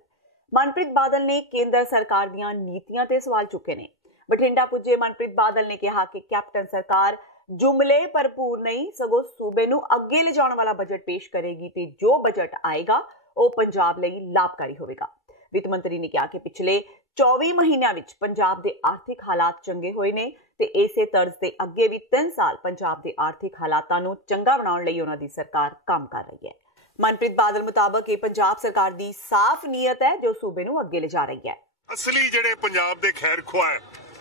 ਮਨਪ੍ਰੀਤ ਬਾਦਲ ਨੇ ਕੇਂਦਰ ਸਰਕਾਰ ਦੀਆਂ ਨੀਤੀਆਂ ਤੇ ਸਵਾਲ ਚੁੱਕੇ ਨੇ। ਬਠਿੰਡਾ ਪੁੱਜੇ ਮਨਪ੍ਰੀਤ ਬਾਦਲ ਨੇ ਕਿਹਾ ਕਿ ਕੈਪਟਨ ਸਰਕਾਰ ਜੁਮਲੇ ਭਰਪੂਰ ਨਹੀਂ ਸਗੋਂ ਸੂਬੇ ਨੂੰ ਅੱਗੇ ਲਿਜਾਣ ਵਾਲਾ ਬਜਟ ਪੇਸ਼ ਕਰੇਗੀ ਤੇ ਜੋ ਬਜਟ ਆਏਗਾ ਉਹ ਪੰਜਾਬ ਲਈ ਲਾਭਕਾਰੀ ਹੋਵੇਗਾ। ਵਿੱਤ ਮੰਤਰੀ ਨੇ ਕਿਹਾ ਕਿ ਪਿਛਲੇ 24 ਮਹੀਨਿਆਂ ਵਿੱਚ ਪੰਜਾਬ ਦੇ ਆਰਥਿਕ ਹਾਲਾਤ ਚੰਗੇ ਹੋਏ ਨੇ ਤੇ ਇਸੇ ਤਰਜ਼ ਤੇ ਅੱਗੇ ਵੀ 3 ਸਾਲ ਪੰਜਾਬ ਦੇ ਆਰਥਿਕ ਹਾਲਾਤਾਂ ਨੂੰ ਚੰਗਾ ਬਣਾਉਣ ਲਈ ਉਹਨਾਂ ਦੀ ਸਰਕਾਰ ਕੰਮ ਕਰ ਰਹੀ ਹੈ। ਮਨਪ੍ਰੀਤ ਬਾਦਲ ਮੁਤਾਬਕ ਇਹ ਪੰਜਾਬ ਸਰਕਾਰ ਦੀ ਸਾਫ਼ ਨੀਅਤ ਹੈ ਜੋ ਸੂਬੇ ਨੂੰ ਅੱਗੇ ਲਿਜਾ ਰਹੀ ਹੈ। ਅਸਲੀ ਜਿਹੜੇ ਪੰਜਾਬ ਦੇ ਖੈਰ ਖੁਆਹ ਹੈ,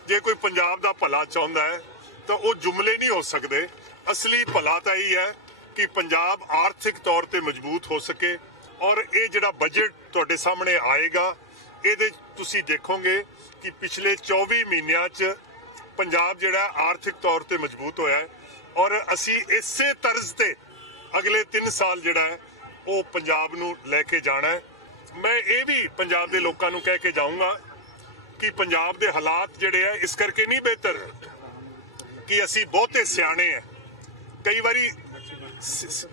ਜੇ ਕੋਈ ਪੰਜਾਬ ਦਾ ਭਲਾ ਚਾਹੁੰਦਾ ਹੈ ਤਾਂ ਉਹ ਜੁਮਲੇ ਨਹੀਂ ਹੋ ਸਕਦੇ। ਅਸਲੀ ਭਲਾ ਤਾਂ ਇਹ ਹੈ ਕਿ ਪੰਜਾਬ ਆਰਥਿਕ ਤੌਰ ਤੇ ਮਜ਼ਬੂਤ ਹੋ ਸਕੇ ਔਰ ਇਹ ਜਿਹੜਾ ਬਜਟ ਤੁਹਾਡੇ ਸਾਹਮਣੇ ਆਏਗਾ ਇਹਦੇ ਤੁਸੀਂ ਦੇਖੋਗੇ ਕਿ ਪਿਛਲੇ 24 ਮਹੀਨਿਆਂ 'ਚ ਪੰਜਾਬ ਜਿਹੜਾ ਆਰਥਿਕ ਤੌਰ ਤੇ ਮਜ਼ਬੂਤ ਹੋਇਆ ਹੈ ਔਰ ਅਸੀਂ ਇਸੇ ਤਰਜ਼ ਤੇ ਅਗਲੇ 3 ਸਾਲ ਜਿਹੜਾ ਹੈ ਉਹ ਪੰਜਾਬ ਨੂੰ ਲੈ ਕੇ ਜਾਣਾ ਹੈ। ਮੈਂ ਇਹ ਵੀ ਪੰਜਾਬ ਦੇ ਲੋਕਾਂ ਨੂੰ ਕਹਿ ਕੇ ਜਾਊਂਗਾ ਕਿ ਪੰਜਾਬ ਦੇ ਹਾਲਾਤ ਜਿਹੜੇ ਆ ਇਸ ਕਰਕੇ ਨਹੀਂ ਬਿਹਤਰ ਕਿ ਅਸੀਂ ਬਹੁਤੇ ਸਿਆਣੇ ਆ। ਕਈ ਵਾਰੀ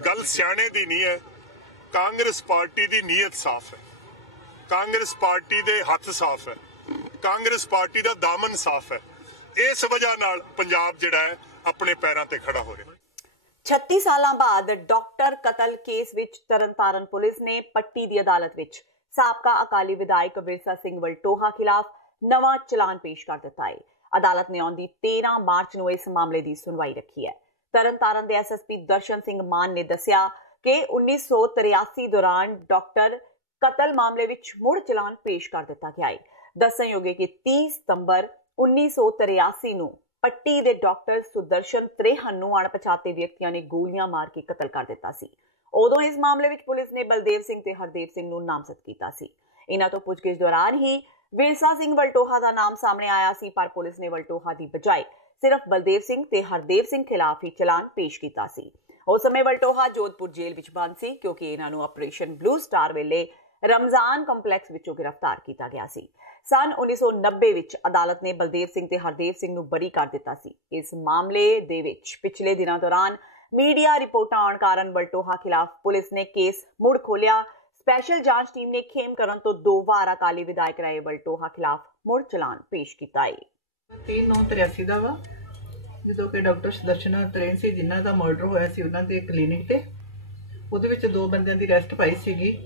ਗੱਲ ਸਿਆਣੇ ਦੀ ਨਹੀਂ ਹੈ, ਕਾਂਗਰਸ ਪਾਰਟੀ ਦੀ ਨੀਅਤ ਸਾਫ਼ ਹੈ, ਕਾਂਗਰਸ ਪਾਰਟੀ ਦੇ ਹੱਥ ਸਾਫ਼ ਹੈ, ਕਾਂਗਰਸ ਪਾਰਟੀ ਦਾ ਦਾਮਨ ਸਾਫ਼ ਹੈ। ਇਸ ਵਜ੍ਹਾ ਨਾਲ ਪੰਜਾਬ ਜਿਹੜਾ ਹੈ ਆਪਣੇ ਪੈਰਾਂ ਤੇ ਖੜਾ ਹੋ ਰਿਹਾ। 36 ਸਾਲਾਂ ਬਾਅਦ ਡਾਕਟਰ ਕਤਲ ਕੇਸ ਵਿੱਚ ਤਰਨਤਾਰਨ ਪੁਲਿਸ ਨੇ ਪੱਟੀ ਦੀ ਅਦਾਲਤ ਵਿੱਚ ਸਾਬਕਾ ਅਕਾਲੀ ਵਿਧਾਇਕ ਵਿਰਸਾ ਸਿੰਘ ਵਲਟੋਹਾ ਖਿਲਾਫ ਨਵਾਂ ਚਲਾਨ ਪੇਸ਼ ਕਰ ਦਿੱਤਾ ਹੈ। ਅਦਾਲਤ ਨੇ ਆਉਂਦੀ 13 ਮਾਰਚ ਨੂੰ ਇਸ ਮਾਮਲੇ ਦੀ ਸੁਣਵਾਈ ਰੱਖੀ ਹੈ। ਤਰਨਤਾਰਨ ਦੇ ਐਸਐਸਪੀ ਦਰਸ਼ਨ ਸਿੰਘ ਮਾਨ ਨੇ ਦੱਸਿਆ ਕਿ 1983 ਦੌਰਾਨ ਡਾਕਟਰ ਕਤਲ ਮਾਮਲੇ ਵਿੱਚ ਮੁੜ ਚਲਾਨ ਪੇਸ਼ ਕਰ ਦਿੱਤਾ ਗਿਆ ਹੈ। ਦੱਸਣਯੋਗ ਹੈ ਕਿ 30 ਸਤੰਬਰ 1983 ਨੂੰ ਪੱਟੀ ਦੇ ਡਾਕਟਰ ਸੁਦਰਸ਼ਨ ਤ੍ਰੇਹਨ ਨੂੰ ਅਣਪਛਾਤੇ ਵਿਅਕਤੀਆਂ ਨੇ ਗੋਲੀਆਂ ਮਾਰ ਕੇ ਕਤਲ ਕਰ ਦਿੱਤਾ ਸੀ। ਉਦੋਂ ਇਸ ਮਾਮਲੇ ਵਿੱਚ ਪੁਲਿਸ ਨੇ ਬਲਦੇਵ ਸਿੰਘ ਤੇ ਹਰਦੇਵ ਸਿੰਘ ਨੂੰ ਨਾਮਜ਼ਦ ਕੀਤਾ ਸੀ। ਇਹਨਾਂ ਤੋਂ ਪੁੱਛਗਿੱਛ ਦੌਰਾਨ ਹੀ ਵਿਰਸਾ ਸਿੰਘ ਵਲਟੋਹਾ ਦਾ ਨਾਮ ਸਾਹਮਣੇ ਆਇਆ ਸੀ, ਪਰ ਪੁਲਿਸ ਨੇ ਵਲਟੋਹਾ ਦੀ ਬਜਾਏ ਸਿਰਫ ਬਲਦੇਵ ਸਿੰਘ ਤੇ ਹਰਦੇਵ ਸਿੰਘ ਖਿਲਾਫ ਹੀ ਚਲਾਨ ਪੇਸ਼ ਕੀਤਾ ਸੀ। ਉਸ ਸਮੇਂ ਵਲਟੋਹਾ ਜੋਧਪੁਰ ਜੇਲ੍ਹ ਵਿੱਚ ਬੰਦ ਸੀ ਕਿਉਂਕਿ ਇਹਨਾਂ ਨੂੰ ਆਪਰੇਸ਼ਨ ਬਲੂ ਸਟਾਰ ਵੇਲੇ ਰਮਜ਼ਾਨ ਕੰਪਲੈਕਸ ਵਿੱਚੋਂ ਗ੍ਰਿਫਤਾਰ ਕੀਤਾ ਗਿਆ ਸੀ। ਸਨ 1990 ਵਿੱਚ ਅਦਾਲਤ ਨੇ ਬਲਦੇਵ ਸਿੰਘ ਤੇ ਹਰਦੇਵ ਸਿੰਘ ਨੂੰ ਬਰੀ ਕਰ ਦਿੱਤਾ ਸੀ। ਇਸ ਮਾਮਲੇ ਦੇ ਵਿੱਚ ਪਿਛਲੇ ਦਿਨਾਂ ਦੌਰਾਨ ਮੀਡੀਆ ਰਿਪੋਰਟਾਂ ਆਉਣ ਕਾਰਨ ਵਲਟੋਹਾ ਖਿਲਾਫ ਪੁਲਿਸ ਨੇ ਕੇਸ ਮੁੜ ਖੋਲਿਆ। ਸਪੈਸ਼ਲ ਜਾਂਚ ਟੀਮ ਨੇ ਖੇਮ ਕਰਨ ਤੋਂ 2 ਵਾਰ ਅਕਾਲੀ ਵਿਧਾਇਕ ਰਾਏ ਵਲਟੋਹਾ ਖਿਲਾਫ ਮੁੜ ਚਲਾਨ ਪੇਸ਼ ਕੀਤਾ ਹੈ। 3/9/83 ਦਾ ਵਾ ਜਦੋਂ ਕਿ ਡਾਕਟਰ ਸੁਦਰਸ਼ਨ ਤ੍ਰੇਹਨ ਸੀ ਜਿਨ੍ਹਾਂ ਦਾ ਮਰਡਰ ਹੋਇਆ ਸੀ ਉਹਨਾਂ ਦੇ ਕਲੀਨਿਕ ਤੇ, ਉਹਦੇ ਵਿੱਚ 2 ਬੰਦਿਆਂ ਦੀ ਅਰੈਸਟ ਪਾਈ ਸੀਗੀ।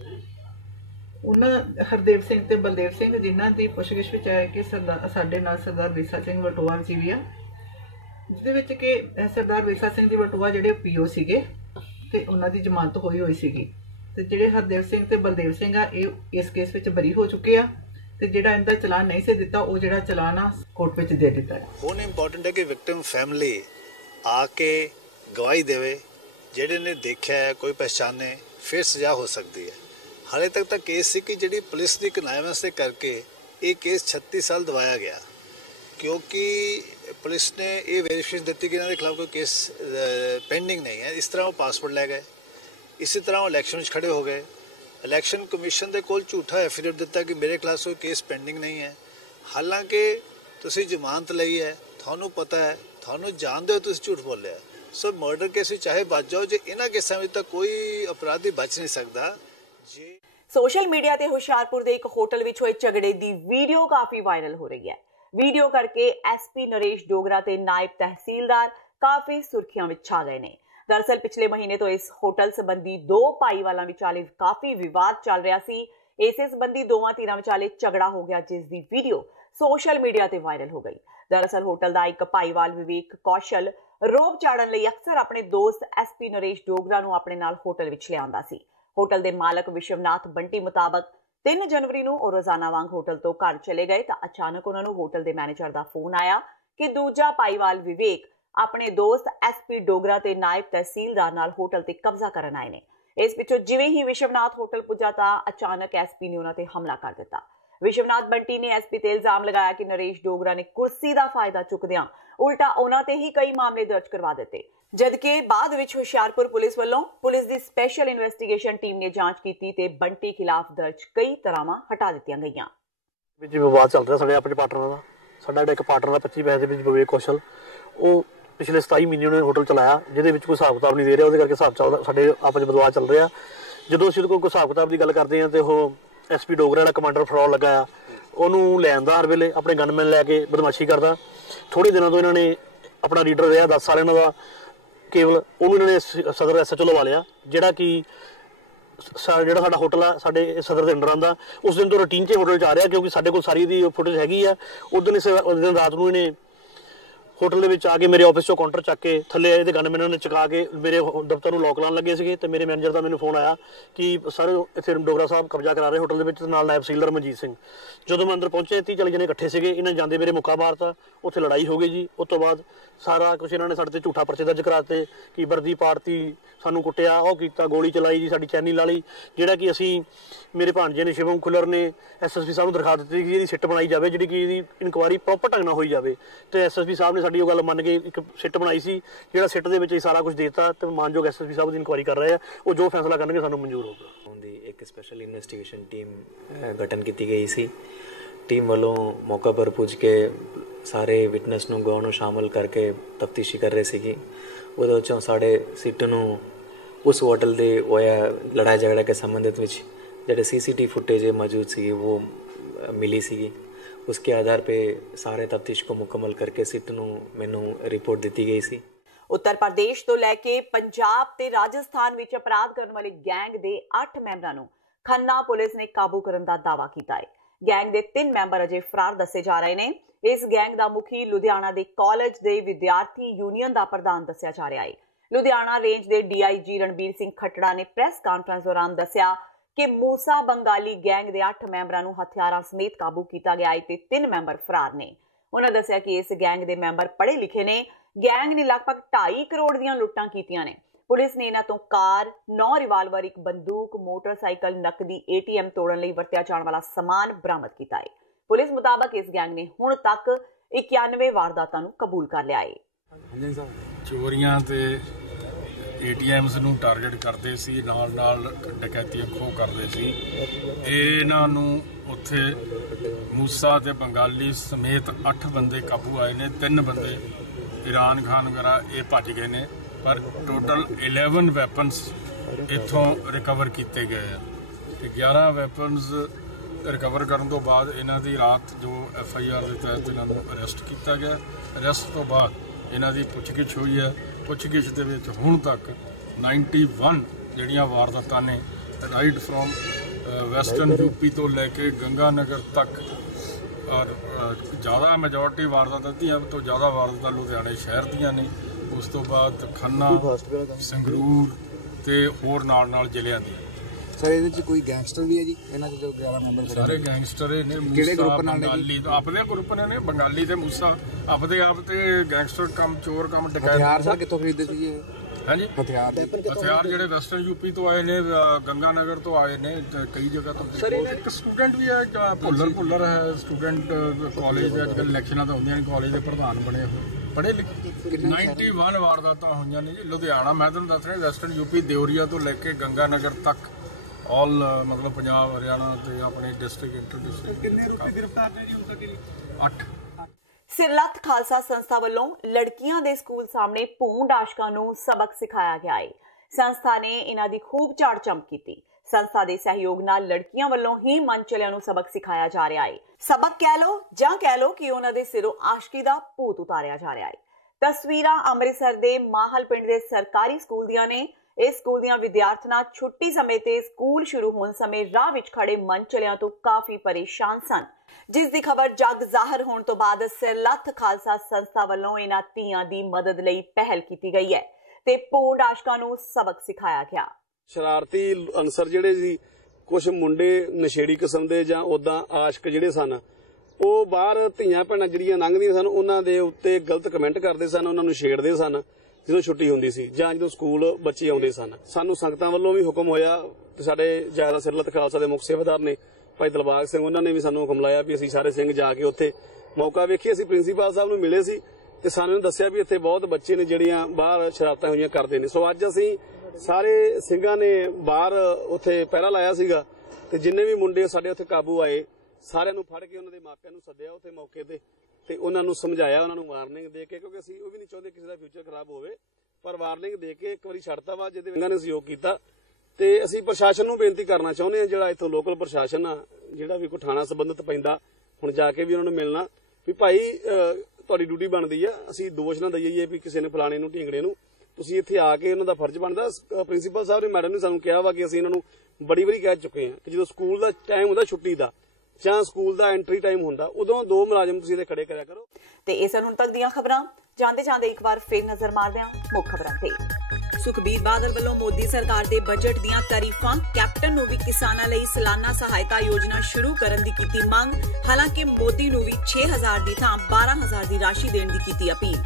ਉਹਨਾਂ ਹਰਦੇਵ ਸਿੰਘ ਤੇ ਬਲਦੇਵ ਸਿੰਘ ਜਿਨ੍ਹਾਂ ਦੀ ਪੁੱਛਗਿੱਛ ਵਿੱਚ ਆਇਆ ਕਿ ਸਾਡੇ ਨਾਲ ਸਰਦਾਰ ਵਿਰਸਾ ਸਿੰਘ ਵਲਟੋਹਾ ਜੀ ਵੀ ਆ। ਜਿਹਦੇ ਵਿੱਚ ਕਿ ਸਰਦਾਰ ਵੇਸਾ ਸਿੰਘ ਦੀ ਵਟੂਆ ਜਿਹੜੇ ਪੀਓ ਸੀਗੇ ਤੇ ਉਹਨਾਂ ਦੀ ਜ਼ਮਾਨਤ ਹੋਈ ਸੀਗੀ ਤੇ ਜਿਹੜੇ ਹਰਦੇਵ ਸਿੰਘ ਤੇ ਬਲਦੇਵ ਸਿੰਘ ਆ ਇਹ ਇਸ ਕੇਸ ਵਿੱਚ ਬਰੀ ਹੋ ਚੁੱਕੇ ਆ ਤੇ ਜਿਹੜਾ ਇਹਦਾ ਚਲਾਨ ਨਹੀਂ ਸੀ ਦਿੱਤਾ ਉਹ ਜਿਹੜਾ ਚਲਾਨ ਆ ਕੋਰਟ ਵਿੱਚ ਦੇ ਦਿੱਤਾ ਹੈ। ਹੁਣ ਇੰਪੋਰਟੈਂਟ ਹੈ ਕਿ ਵਿਕਟਿਮ ਫੈਮਿਲੀ ਆ ਕੇ ਗਵਾਹੀ ਦੇਵੇ, ਜਿਹੜੇ ਨੇ ਦੇਖਿਆ ਹੈ ਕੋਈ ਪਹਿਚਾਨੇ, ਫਿਰ ਸਜ਼ਾ ਹੋ ਸਕਦੀ ਹੈ। ਹਾਲੇ ਤੱਕ ਤਾਂ ਕੇਸ ਸੀ ਕਿ ਜਿਹੜੀ ਪੁਲਿਸ ਦੀ ਕਨਾਇਵੈਂਸ ਦੇ ਕਰਕੇ ਇਹ ਕੇਸ 36 ਸਾਲ ਦਵਾਇਆ ਗਿਆ, ਕਿਉਂਕਿ ਪੁਲਿਸ ਨੇ ਇਹ ਵੈਰੀਫਿਕੇਸ਼ਨ ਦਿੱਤੀ ਕਿ ਇਹਨਾਂ ਦੇ ਖਿਲਾਫ ਕੋਈ ਕੇਸ ਪੈਂਡਿੰਗ ਨਹੀਂ ਹੈ। ਇਸ ਤਰ੍ਹਾਂ ਉਹ ਪਾਸਪੋਰਟ ਲੈ ਗਏ, ਇਸੇ ਤਰ੍ਹਾਂ ਉਹ ਇਲੈਕਸ਼ਨ ਵਿੱਚ ਖੜੇ ਹੋ ਗਏ। ਇਲੈਕਸ਼ਨ ਕਮਿਸ਼ਨ ਦੇ ਕੋਲ ਝੂਠਾ ਐਫੀਡੇਵਿਟ ਦਿੱਤਾ ਕਿ ਮੇਰੇ ਖਿਲਾਫ ਕੋਈ ਕੇਸ ਪੈਂਡਿੰਗ ਨਹੀਂ ਹੈ, ਹਾਲਾਂਕਿ ਤੁਸੀਂ ਜ਼ਮਾਨਤ ਲਈ ਹੈ, ਤੁਹਾਨੂੰ ਪਤਾ ਹੈ, ਤੁਹਾਨੂੰ ਜਾਣਦੇ ਹੋ ਤੁਸੀਂ ਝੂਠ ਬੋਲਿਆ। ਸੋ ਮਰਡਰ ਕੇਸ ਵਿੱਚ ਚਾਹੇ ਬਚ ਜਾਓ, ਜੇ ਇਹਨਾਂ ਕੇਸਾਂ ਵਿੱਚ ਤਾਂ ਕੋਈ ਅਪਰਾਧੀ ਬਚ ਨਹੀਂ ਸਕਦਾ। ਜੇ ਸੋਸ਼ਲ ਮੀਡੀਆ ਤੇ ਹੁਸ਼ਿਆਰਪੁਰ ਦੇ ਇੱਕ ਹੋਟਲ ਵਿੱਚ ਹੋਏ ਝਗੜੇ ਦੀ ਵੀਡੀਓ ਕਾਫੀ ਵਾਇਰਲ ਹੋ ਰਹੀ ਹੈ। ਵੀਡੀਓ ਕਰਕੇ ਐਸਪੀ ਨਰੇਸ਼ ਡੋਗਰਾ ਤੇ ਨਾਇਬ ਤਹਿਸੀਲਦਾਰ ਕਾਫੀ ਸੁਰਖੀਆਂ ਵਿੱਚ ਛਾ ਗਏ ਨੇ। ਦਰਅਸਲ ਪਿਛਲੇ ਮਹੀਨੇ ਤੋਂ ਇਸ ਹੋਟਲ ਸੰਬੰਧੀ ਦੋ ਭਾਈਵਾਲਾਂ ਵਿਚਾਲੇ ਕਾਫੀ ਵਿਵਾਦ ਚੱਲ ਰਿਹਾ ਸੀ। ਇਸੇ ਸੰਬੰਧੀ ਦੋਵਾਂ ਧਿਰਾਂ ਵਿਚਾਲੇ ਝਗੜਾ ਹੋ ਗਿਆ, ਜਿਸ ਦੀ ਵੀਡੀਓ ਸੋਸ਼ਲ ਮੀਡੀਆ ਤੇ ਵਾਇਰਲ ਹੋ ਗਈ। ਦਰਅਸਲ ਹੋਟਲ ਦਾ ਇੱਕ ਭਾਈਵਾਲ ਵਿਵੇਕ ਕੌਸ਼ਲ ਰੋਬ ਚਾੜਨ ਲਈ ਅਕਸਰ ਆਪਣੇ ਦੋਸਤ ਐਸਪੀ ਨਰੇਸ਼ ਡੋਗਰਾ ਨੂੰ ਆਪਣੇ ਨਾਲ ਹੋਟਲ ਵਿੱਚ ਲਿਆਉਂਦਾ ਸੀ। ਹੋਟਲ ਦੇ ਮਾਲਕ ਵਿਸ਼ਵਨਾਥ ਬੰਟੀ ਮੁਤਾਬਕ 3 ਜਨਵਰੀ ਨੂੰ ਉਹ ਰੋਜ਼ਾਨਾ ਵਾਂਗ ਹੋਟਲ ਤੋਂ ਘਰ ਚਲੇ ਗਏ ਤਾਂ ਅਚਾਨਕ ਉਹਨਾਂ ਨੂੰ ਹੋਟਲ ਦੇ ਮੈਨੇਜਰ ਦਾ ਫੋਨ ਆਇਆ ਕਿ ਦੂਜਾ ਭਾਈਵਾਲ ਵਿਵੇਕ ਆਪਣੇ ਦੋਸਤ ਐਸਪੀ ਡੋਗਰਾ ਤੇ ਨਾਇਬ ਤਹਿਸੀਲਦਾਰ ਨਾਲ ਹੋਟਲ ਤੇ ਕਬਜ਼ਾ ਕਰਨ ਆਏ ਨੇ। ਇਸ ਪਿੱਛੋਂ ਜਿਵੇਂ ਹੀ ਵਿਸ਼ਵਨਾਥ ਹੋਟਲ ਪੁੱਜਾ ਤਾਂ ਅਚਾਨਕ ਐਸਪੀ ਨੇ ਉਹਨਾਂ ਤੇ ਹਮਲਾ ਕਰ ਦਿੱਤਾ। ਵਿਸ਼ਵਨਾਥ ਬੰਟੀ ਨੇ ਐਸਪੀ ਤੇ ਇਲਜ਼ਾਮ ਲਗਾਇਆ ਕਿ ਨਰੇਸ਼ ਡੋਗਰਾ ਨੇ ਕੁਰਸੀ ਦਾ ਫਾਇਦਾ ਚੁੱਕਦਿਆਂ ਉਲਟਾ ਉਹਨਾਂ ਤੇ ਹੀ ਕਈ ਮਾਮਲੇ ਦਰਜ ਕਰਵਾ ਦਿੱਤੇ, ਜਦਕਿ ਬਾਅਦ ਵਿੱਚ ਹੁਸ਼ਿਆਰਪੁਰ ਪੁਲਿਸ ਵੱਲੋਂ ਪੁਲਿਸ ਦੀ ਸਪੈਸ਼ਲ ਇਨਵੈਸਟੀਗੇਸ਼ਨ ਟੀਮ ਨੇ ਜਾਂਚ ਕੀਤੀ ਤੇ ਬੰਟੀ ਖਿਲਾਫ ਦਰਜ ਕਈ ਧਾਰਾਵਾਂ ਹਟਾ ਦਿੱਤੀਆਂ ਗਈਆਂ। ਵਿੱਚ ਵਿਵਾਦ ਚੱਲ ਰਿਹਾ ਸਾਡੇ ਆਪਣੇ ਪਾਰਟਨਰਾਂ ਦਾ। ਸਾਡਾ ਜਿਹੜਾ ਇੱਕ ਪਾਰਟਨਰ ਦਾ 25 ਪੈਸੇ ਦੇ ਵਿੱਚ ਵਿਵੇਕ ਕੌਸ਼ਲ, ਉਹ ਪਿਛਲੇ 27 ਮਹੀਨੇ ਉਹਨੇ ਹੋਟਲ ਚਲਾਇਆ, ਜਿਹਦੇ ਵਿੱਚ ਕੋਈ ਹਿਸਾਬ ਕਿਤਾਬ ਨਹੀਂ ਦੇ ਰਿਹਾ, ਉਹਦੇ ਕਰਕੇ ਹਿਸਾਬ ਚੱਲਦਾ, ਸਾਡੇ ਆਪਸ ਵਿੱਚ ਵਿਵਾਦ ਚੱਲ ਰਿਹਾ। ਜਦੋਂ ਅਸੀਂ ਉਹਦੇ ਕੋਲ ਹਿਸਾਬ ਕਿਤਾਬ ਦੀ ਗੱਲ ਕਰਦੇ ਹਾਂ ਤੇ ਉਹ ਐਸਪੀ ਡੋਗਰਾ ਜਿਹੜਾ ਕਮਾਂਡਰ ਫਰੌਡ ਲੱਗਾ ਆ, ਉਹਨੂੰ ਲੈ ਆਉਂਦਾ ਹਰ ਵੇਲੇ, ਆਪਣੇ ਗਨਮੈਨ ਲੈ ਕੇ ਬਦਮਾਸ਼ੀ ਕਰਦਾ। ਥੋੜ੍ਹੇ ਦਿਨਾਂ ਤੋਂ ਇਹਨਾਂ ਨੇ ਆਪਣਾ ਲੀਡਰ ਰਿਹਾ 10 ਸਾਲ ਇਹਨਾਂ ਦਾ ਕੇਵਲ, ਉਹਨੂੰ ਇਹਨਾਂ ਨੇ ਸਦਰ SHO ਲਵਾ ਲਿਆ, ਜਿਹੜਾ ਕਿ ਜਿਹੜਾ ਸਾਡਾ ਹੋਟਲ ਆ ਸਾਡੇ ਸਦਰ ਦੇ ਅੰਡਰ ਆਉਂਦਾ। ਉਸ ਦਿਨ ਤੋਂ ਰੂਟੀਨ 'ਚ ਹੋਟਲ 'ਚ ਆ ਰਿਹਾ, ਕਿਉਂਕਿ ਸਾਡੇ ਕੋਲ ਸਾਰੀ ਦੀ ਫੁਟੇਜ ਹੈਗੀ ਆ। ਉਸ ਦਿਨ ਰਾਤ ਨੂੰ ਇਹਨੇ ਹੋਟਲ ਦੇ ਵਿੱਚ ਆ ਕੇ ਮੇਰੇ ਆਫਿਸ 'ਚੋਂ ਕਾਊਂਟਰ ਚੱਕ ਕੇ ਥੱਲੇ ਇਹਦੇ ਗਨਮੈਨਾਂ ਨੇ ਚੁਕਾ ਕੇ ਮੇਰੇ ਦਫ਼ਤਰ ਨੂੰ ਲੋਕ ਲਾਉਣ ਲੱਗੇ ਸੀਗੇ ਤੇ ਮੇਰੇ ਮੈਨੇਜਰ ਦਾ ਮੈਨੂੰ ਫੋਨ ਆਇਆ ਕਿ ਸਰ ਇੱਥੇ ਡੋਗਰਾ ਸਾਹਿਬ ਕਬਜ਼ਾ ਕਰਾ ਰਹੇ ਹੋਟਲ ਦੇ ਵਿੱਚ, ਨਾਲ ਨਾਇਬ ਤਹਿਸੀਲਦਾਰ ਮਨਜੀਤ ਸਿੰਘ। ਜਦੋਂ ਮੈਂ ਅੰਦਰ ਪਹੁੰਚਿਆ 30-40 ਜਣੇ ਇਕੱਠੇ ਸੀਗੇ, ਇਹਨਾਂ ਜਾਂਦੇ ਮੇਰੇ ਮੁੱਕਾ ਮਾਰਤਾ, ਉੱਥੇ ਲੜਾਈ ਹੋ ਗਈ ਜੀ। ਉਸ ਤੋਂ ਬਾਅਦ ਸਾਰਾ ਕੁਛ ਇਹਨਾਂ ਨੇ ਸਾਡੇ ਤੇ ਝੂਠਾ ਪਰਚੇ ਦਰਜ ਕਰਾ ਦਿੱਤੇ ਕਿ ਵਰਦੀ ਪਾੜਤੀ, ਸਾਨੂੰ ਕੁੱਟਿਆ, ਉਹ ਕੀਤਾ, ਗੋਲੀ ਚਲਾਈ ਜੀ, ਸਾਡੀ ਚੈਨੀ ਲਾ ਲਈ, ਜਿਹੜਾ ਕਿ ਅਸੀਂ ਮੇਰੇ ਭਾਣਜੇ ਨੇ ਸ਼ਿਵਮ ਖੁੱਲਰ ਨੇ SSP ਸਾਹਿਬ ਨੂੰ ਦਰਖਾਸਤ ਦਿੱਤੀ ਕਿ ਇਹਦੀ ਸਿੱਟ ਬਣਾਈ ਜਾਵੇ, ਜਿਹੜੀ ਕਿ ਇਹਦੀ ਇਨਕੁਆਇਰੀ ਪ੍ਰੋਪਰ ਢੰਗ ਨਾਲ ਹੋਈ ਜਾਵੇ। ਤੇ SSP ਸਾਹਿਬ ਨੇ ਸਾਡੀ ਉਹ ਗੱਲ ਮੰਨ ਕੇ ਇੱਕ ਸਿੱਟ ਬਣਾਈ ਸੀ, ਜਿਹੜਾ ਸਿੱਟ ਦੇ ਵਿੱਚ ਹੀ ਸਾਰਾ ਕੁਝ ਦੇ ਦਿੱਤਾ ਤੇ ਮਾਨਯੋਗ SSP ਸਾਹਿਬ ਦੀ ਇਨਕੁਆਇਰੀ ਕਰ ਰਹੇ ਆ, ਉਹ ਜੋ ਫੈਸਲਾ ਕਰਨਗੇ ਸਾਨੂੰ ਮਨਜ਼ੂਰ ਹੋਊਗਾ। ਉਹਦੀ ਇੱਕ ਸਪੈਸ਼ਲ ਇਨਵੈਸਟੀਗੇਸ਼ਨ ਟੀਮ ਗਠਨ ਕੀਤੀ ਗਈ ਸੀ। ਟੀਮ ਵੱਲੋਂ ਮੌਕਾ ਪਰ ਪੁੱਜ ਕੇ ਸਾਰੇ ਵਿਟਨੈਸ ਨੂੰ ਗਵਾਹ ਨੂੰ ਸ਼ਾਮਲ ਕਰਕੇ ਤਫਤੀਸ਼ੀ ਕਰ ਰਹੇ ਸੀਗੇ। ਉਹਦੇ ਵਿੱਚੋਂ ਸਾਡੇ ਸਿੱਟ ਨੂੰ ਉਸ ਹੋਟਲ ਦੇ ਹੋਇਆ ਲੜਾਈ ਝਗੜਾ ਕੇ ਸੰਬੰਧਿਤ ਵਿੱਚ ਜਿਹੜੇ CCTV फुटेज मौजूद सी वो मिली सी। उसके आधार पे सारे तफ्तीश को मुकम्मल करके सिट नूं मैनूं रिपोर्ट दी गई सी। उत्तर प्रदेश तो लैके पंजाब ते राजस्थान विच अपराध करन वाले गैंग दे 8 मैंबरां नूं खन्ना पुलिस ने काबू करन दा दावा कीता है। गैंग दे 3 मैंबर अजे फरार दसे जा रहे ने। इस गैंग दा मुखी लुधियाना दे कॉलेज दे विद्यार्थी यूनियन दा प्रधान दस्या जा रहा है। लुधियाना रेंज दे DIG रणबीर सिंह खट्टड़ा ने प्रेस कॉन्फ्रेंस दौरान दस्या कि मूसा बंगाली गैंग दे 8 मैंबरां नूं हथियारां समेत काबू कीता गया है ते 3 मैंबर फरार ने। उन्होंने दस्सिया कि इस गैंग दे मैंबर पढ़े लिखे ने। गैंग ने लगभग 2.5 करोड़ दीयां लुट्टां कीतियां ने। पुलिस ने इन्हां तों कार, 9 रिवाल्वर, एक बंदूक, मोटरसाइकिल, नकदी, ATM तोड़न लई वरतिया जाण वाला समान बरामद कीता है। पुलिस मुताबक इस गैंग ने हुण तक 91 वारदातां नूं कबूल कर लिया है। चोरियां ते ATMs ਨੂੰ ਟਾਰਗੇਟ ਕਰਦੇ ਸੀ, ਨਾਲ ਨਾਲ ਡਕੈਤੀਆਂ ਖੋਹ ਕਰਦੇ ਸੀ। ਇਹਨਾਂ ਨੂੰ ਉੱਥੇ ਮੂਸਾ ਤੇ ਬੰਗਾਲੀ ਸਮੇਤ 8 ਬੰਦੇ ਕਾਬੂ ਆਏ ਨੇ। 3 ਬੰਦੇ ਇਰਾਨ ਖਾਨ ਵਗੈਰਾ ਇਹ ਭੱਜ ਗਏ ਨੇ, ਪਰ ਟੋਟਲ 11 ਵੈਪਨਸ ਇੱਥੋਂ ਰਿਕਵਰ ਕੀਤੇ ਗਏ ਆ ਤੇ 11 ਵੈਪਨਸ ਰਿਕਵਰ ਕਰਨ ਤੋਂ ਬਾਅਦ ਇਹਨਾਂ ਦੀ ਰਾਤ ਜੋ FIR ਦੇ ਤਹਿਤ ਇਹਨਾਂ ਨੂੰ ਅਰੈਸਟ ਕੀਤਾ ਗਿਆ। ਅਰੈਸਟ ਤੋਂ ਬਾਅਦ ਇਹਨਾਂ ਦੀ ਪੁੱਛਗਿੱਛ ਹੋਈ ਹੈ। ਪੁੱਛਗਿੱਛ ਦੇ ਵਿੱਚ ਹੁਣ ਤੱਕ 91 ਜਿਹੜੀਆਂ ਵਾਰਦਾਤਾਂ ਨੇ ਰਾਈਟ ਫਰੋਮ ਵੈਸਟਰਨ UP ਤੋਂ ਲੈ ਕੇ ਗੰਗਾ ਨਗਰ ਤੱਕ ਔਰ ਜ਼ਿਆਦਾ ਮੈਜੋਰਟੀ ਵਾਰਦਾਤਾਂ ਧੀਆਂ ਤੋਂ ਜ਼ਿਆਦਾ ਵਾਰਦਾਤਾਂ ਲੁਧਿਆਣੇ ਸ਼ਹਿਰ ਦੀਆਂ ਨੇ, ਉਸ ਤੋਂ ਬਾਅਦ ਖੰਨਾ, ਸੰਗਰੂਰ ਤੇ ਹੋਰ ਨਾਲ ਜ਼ਿਲ੍ਹਿਆਂ ਦੀਆਂ। ਸਰ ਇਹਦੇ ਚ ਕੋਈ ਗੈਂਗਸਟਰ ਵੀ ਹੈ ਜੀ? ਇਹਨਾਂ ਦੇ ਜੋ 11 ਮੈਂਬਰ ਸਾਰੇ ਗੈਂਗਸਟਰ ਨੇ। ਕਿਹੜੇ ਗਰੁੱਪ ਨਾਲ ਨੇ? ਆਪਦੇ ਗਰੁੱਪ ਨੇ, ਬੰਗਾਲੀ ਤੇ ਮੂਸਾ ਆਪਦੇ ਆਪ ਤੇ ਗੈਂਗਸਟਰ ਕੰਮ, ਚੋਰ ਕੰਮ, ਡਕੈਤ। ਹਥਿਆਰ ਸਰ ਕਿੱਥੋਂ ਖਰੀਦਦੇ ਸੀ ਜੀ? ਹਾਂਜੀ, ਹਥਿਆਰ ਜਿਹੜੇ ਵੈਸਟਰਨ ਯੂਪੀ ਤੋਂ ਆਏ ਨੇ, ਗੰਗਾ ਨਗਰ ਤੋਂ ਆਏ ਨੇ, ਕਈ ਜਗ੍ਹਾ ਤੋਂ। ਇੱਕ ਸਟੂਡੈਂਟ ਵੀ ਹੈ, ਭੁੱਲਰ ਹੈ ਸਟੂਡੈਂਟ, ਕਾਲਜ ਦੇ ਅੱਜ ਕੱਲ੍ਹ ਇਲੈਕਸ਼ਨਾਂ ਤਾਂ ਹੁੰਦੀਆਂ ਨੇ, ਕਾਲਜ ਦੇ ਪ੍ਰਧਾਨ ਬਣੇ ਹੋਏ, ਪੜ੍ਹੇ ਲਿਖੇ। 91 ਵਾਰਦਾਤਾਂ ਹੋਈਆਂ ਨੇ ਜੀ ਲੁਧਿਆਣਾ। ਮੈਂ ਤੁਹਾਨੂੰ ਦੱਸ ਰਿਹਾ ਵੈਸਟਰਨ ਯੂਪੀ ਦੇਵਰੀਆ ਤੋਂ ਲੈ ਕੇ ਗੰਗਾ ਨਗਰ ਤੱਕ ਆਲ ਮਤਲਬ ਪੰਜਾਬ, ਹਰਿਆਣਾ ਤੇ ਆਪਣੇ ਡਿਸਟ੍ਰਿਕਟ, ਇੰਟਰ ਡਿਸਟ੍ਰਿਕਟ। ਕਿੰਨੇ ਲੋਕ ਗ੍ਰਿਫਤਾਰ ਨੇ ਜੀ ਹੁਣ ਤੱਕ? 8। ਸਿਰਲੱਥ ਖਾਲਸਾ ਸੰਸਥਾ ਵੱਲੋਂ ਲੜਕੀਆਂ ਦੇ ਸਕੂਲ ਸਾਹਮਣੇ ਭੂੰਡ ਆਸ਼ਕਾਂ ਨੂੰ ਸਬਕ ਸਿਖਾਇਆ ਗਿਆ ਹੈ। ਸੰਸਥਾ ਨੇ ਇਹਨਾਂ ਦੀ ਖੂਬ ਝਾੜ ਚਮਕ ਕੀਤੀ। ਸੰਸਥਾ ਦੇ ਸਹਿਯੋਗ ਨਾਲ ਲੜਕੀਆਂ ਵੱਲੋਂ ਹੀ ਮੰਚਲਿਆਂ ਨੂੰ ਸਬਕ ਸਿਖਾਇਆ ਜਾ ਰਿਹਾ ਹੈ। ਸਬਕ ਕਹਿ ਲੋ ਜਾਂ ਕਹਿ ਲੋ ਕਿ ਉਹਨਾਂ ਦੇ ਸਿਰੋਂ ਆਸ਼ਕੀ ਦਾ ਭੂਤ ਉਤਾਰਿਆ ਜਾ ਰਿਹਾ ਹੈ। ਤਸਵੀਰਾਂ ਅੰਮ੍ਰਿਤਸਰ ਦੇ ਮਾਹਲ ਪਿੰਡ ਦੇ ਸਰਕਾਰੀ ਸਕੂਲ ਦੀਆਂ ਨੇ। ਇਸ ਸਕੂਲ ਦੀਆਂ ਵਿਦਿਆਰਥਣਾਂ ਛੁੱਟੀ ਸਮੇਂ ਤੇ ਸਕੂਲ ਸ਼ੁਰੂ ਹੋਣ ਸਮੇਂ ਰਾਹ ਵਿੱਚ ਖੜੇ ਮੰਚਲਿਆਂ ਤੋਂ ਕਾਫੀ ਪਰੇਸ਼ਾਨ ਸਨ, ਜਿਸ ਦੀ ਖਬਰ ਜਗ ਜ਼ਾਹਰ ਹੋਣ ਤੋਂ ਬਾਅਦ ਸਿਰਲੱਥ ਖਾਲਸਾ ਸੰਸਥਾ ਵੱਲੋਂ ਇਹਨਾਂ ਧੀਆਂ ਦੀ ਮਦਦ ਲਈ ਪਹਿਲ ਕੀਤੀ ਗਈ ਹੈ ਤੇ ਭੂੰਡ ਆਸ਼ਕਾਂ ਨੂੰ ਸਬਕ ਸਿਖਾਇਆ ਗਿਆ। ਸ਼ਰਾਰਤੀ ਅਨਸਰ ਜਿਹੜੇ ਸੀ, ਕੁਝ ਮੁੰਡੇ ਨਸ਼ੇੜੀ ਕਿਸਮ ਦੇ ਜਾਂ ਉਦਾਂ ਆਸ਼ਕ ਜਿਹੜੇ ਸਨ, ਉਹ ਬਾਹਰ ਧੀਆਂ ਭੈਣਾਂ ਜਿਹੜੀਆਂ ਲੰਘਦੀਆਂ ਸਨ ਉਹਨਾਂ ਦੇ ਉੱਤੇ ਗਲਤ ਕਮੈਂਟ ਕਰਦੇ ਸਨ, ਉਹਨਾਂ ਨੂੰ ਛੇੜਦੇ ਸਨ ਜਦੋਂ ਛੁੱਟੀ ਹੁੰਦੀ ਸੀ ਜਾਂ ਜਦੋਂ ਸਕੂਲ ਬੱਚੇ ਆਉਂਦੇ ਸਨ। ਸਾਨੂੰ ਸੰਗਤਾਂ ਵੱਲੋਂ ਵੀ ਹੁਕਮ ਹੋਇਆ ਤੇ ਸਾਡੇ ਜ਼ਿਆਦਾ ਸਿਰਲੱਥ ਖਾਲਸਾ ਦੇ ਮੁੱਖ ਸੇਵਾਦਾਰ ਨੇ ਭਾਈ ਦਿਲਬਾਗ ਸਿੰਘ, ਉਹਨਾਂ ਨੇ ਵੀ ਸਾਨੂੰ ਹੁਕਮ ਲਾਇਆ ਵੀ ਅਸੀਂ ਸਾਰੇ ਸਿੰਘ ਜਾ ਕੇ ਉੱਥੇ ਮੌਕਾ ਵੇਖੀਏ। ਅਸੀਂ ਪ੍ਰਿੰਸੀਪਲ ਸਾਹਿਬ ਨੂੰ ਮਿਲੇ ਸੀ ਤੇ ਸਾਨੂੰ ਦੱਸਿਆ ਵੀ ਇੱਥੇ ਬਹੁਤ ਬੱਚੇ ਨੇ ਜਿਹੜੀਆਂ ਬਾਹਰ ਸ਼ਰਾਰਤਾਂ ਹੋਈਆਂ ਕਰਦੇ ਨੇ। ਸੋ ਅੱਜ ਅਸੀਂ ਸਾਰੇ ਸਿੰਘਾਂ ਨੇ ਬਾਹਰ ਉੱਥੇ ਪਹਿਰਾ ਲਾਇਆ ਸੀਗਾ ਤੇ ਜਿੰਨੇ ਵੀ ਮੁੰਡੇ ਸਾਡੇ ਉੱਥੇ ਕਾਬੂ ਆਏ ਸਾਰਿਆਂ ਨੂੰ ਫੜ ਕੇ ਉਹਨਾਂ ਦੇ ਮਾਪਿਆਂ ਨੂੰ ਸੱਦਿਆ ਉੱਥੇ ਮੌਕੇ ਤੇ ਉਹਨਾਂ ਨੂੰ ਸਮਝਾਇਆ, ਉਹਨਾਂ ਨੂੰ ਵਾਰਨਿੰਗ ਦੇ ਕੇ, ਕਿਉਂਕਿ ਅਸੀਂ ਉਹ ਵੀ ਨਹੀਂ ਚਾਹੁੰਦੇ ਕਿਸੇ ਦਾ ਫਿਊਚਰ ਖਰਾਬ ਹੋਵੇ, ਪਰ ਵਾਰਨਿੰਗ ਦੇ ਕੇ ਇੱਕ ਵਾਰੀ ਛੱਡਤਾ ਵਾ ਜਿਹਦੇ ਇਹਨਾਂ ਨੇ ਸਹਿਯੋਗ ਕੀਤਾ। ਤੇ ਅਸੀਂ ਪ੍ਰਸ਼ਾਸਨ ਨੂੰ ਬੇਨਤੀ ਕਰਨਾ ਚਾਹੁੰਦੇ ਹਾਂ, ਜਿਹੜਾ ਇੱਥੋਂ ਲੋਕਲ ਪ੍ਰਸ਼ਾਸਨ ਆ, ਜਿਹੜਾ ਵੀ ਕੋਈ ਥਾਣਾ ਸੰਬੰਧਿਤ ਪੈਂਦਾ, ਹੁਣ ਜਾ ਕੇ ਵੀ ਉਹਨਾਂ ਨੂੰ ਮਿਲਣਾ ਵੀ ਭਾਈ ਤੁਹਾਡੀ ਡਿਊਟੀ ਬਣਦੀ ਆ, ਅਸੀਂ ਦੋਸ਼ ਨਾ ਦਈਏ ਵੀ ਕਿਸੇ ਨੇ ਫਲਾਣੇ ਨੂੰ ਢੀਂਗੜੇ ਨੂੰ, ਤੁਸੀਂ ਇੱਥੇ ਆ ਕੇ ਉਹਨਾਂ ਦਾ ਫਰਜ਼ ਬਣਦਾ। ਪ੍ਰਿੰਸੀਪਲ ਸਾਹਿਬ ਨੇ ਮੈਡਮ ਨੇ ਸਾਨੂੰ ਕਿਹਾ ਵਾ ਕਿ ਅਸੀਂ ਇਹਨਾਂ ਨੂੰ ਬੜੀ ਵਾਰੀ ਕਹਿ ਚੁੱਕੇ ਹਾਂ ਕਿ ਜਦੋਂ ਸਕੂਲ ਦਾ ਟਾਈਮ ਹੁੰਦਾ ਛੁੱਟੀ ਦਾ ਜਾਂ ਸਕੂਲ ਦਾ ਐਂਟਰੀ ਟਾਈਮ ਹੁੰਦਾ, ਉਦੋਂ 2 ਮੁਲਾਜ਼ਮ ਤੁਸੀਂ ਇਹਦੇ ਖੜੇ ਕਰਿਆ ਕਰੋ। ਤੇ ਇਹ ਸਨ ਹੁਣ ਤੱਕ ਦੀਆਂ ਖਬਰਾਂ। ਜਾਂਦੇ ਜਾਂਦੇ ਇੱਕ ਵਾਰ ਫੇਰ ਨਜ਼ਰ ਮਾਰਦੇ ਹਾਂ ਮੁੱਖ ਖਬਰਾਂ ਤੇ। ਸੁਖਬੀਰ ਬਾਦਲ ਵੱਲੋਂ ਮੋਦੀ ਸਰਕਾਰ ਦੇ ਬਜਟ ਦੀਆਂ ਤਾਰੀਫਾਂ, ਕੈਪਟਨ ਨੂੰ ਵੀ ਕਿਸਾਨਾਂ ਲਈ ਸਾਲਾਨਾ ਸਹਾਇਤਾ ਯੋਜਨਾ ਸ਼ੁਰੂ ਕਰਨ ਦੀ ਕੀਤੀ ਮੰਗ। ਹਾਲਾਂਕਿ ਮੋਦੀ ਨੂੰ ਵੀ 6000 ਦੀ ਥਾਂ 12000 ਦੀ ਰਾਸ਼ੀ ਦੇਣ ਦੀ ਕੀਤੀ ਅਪੀਲ।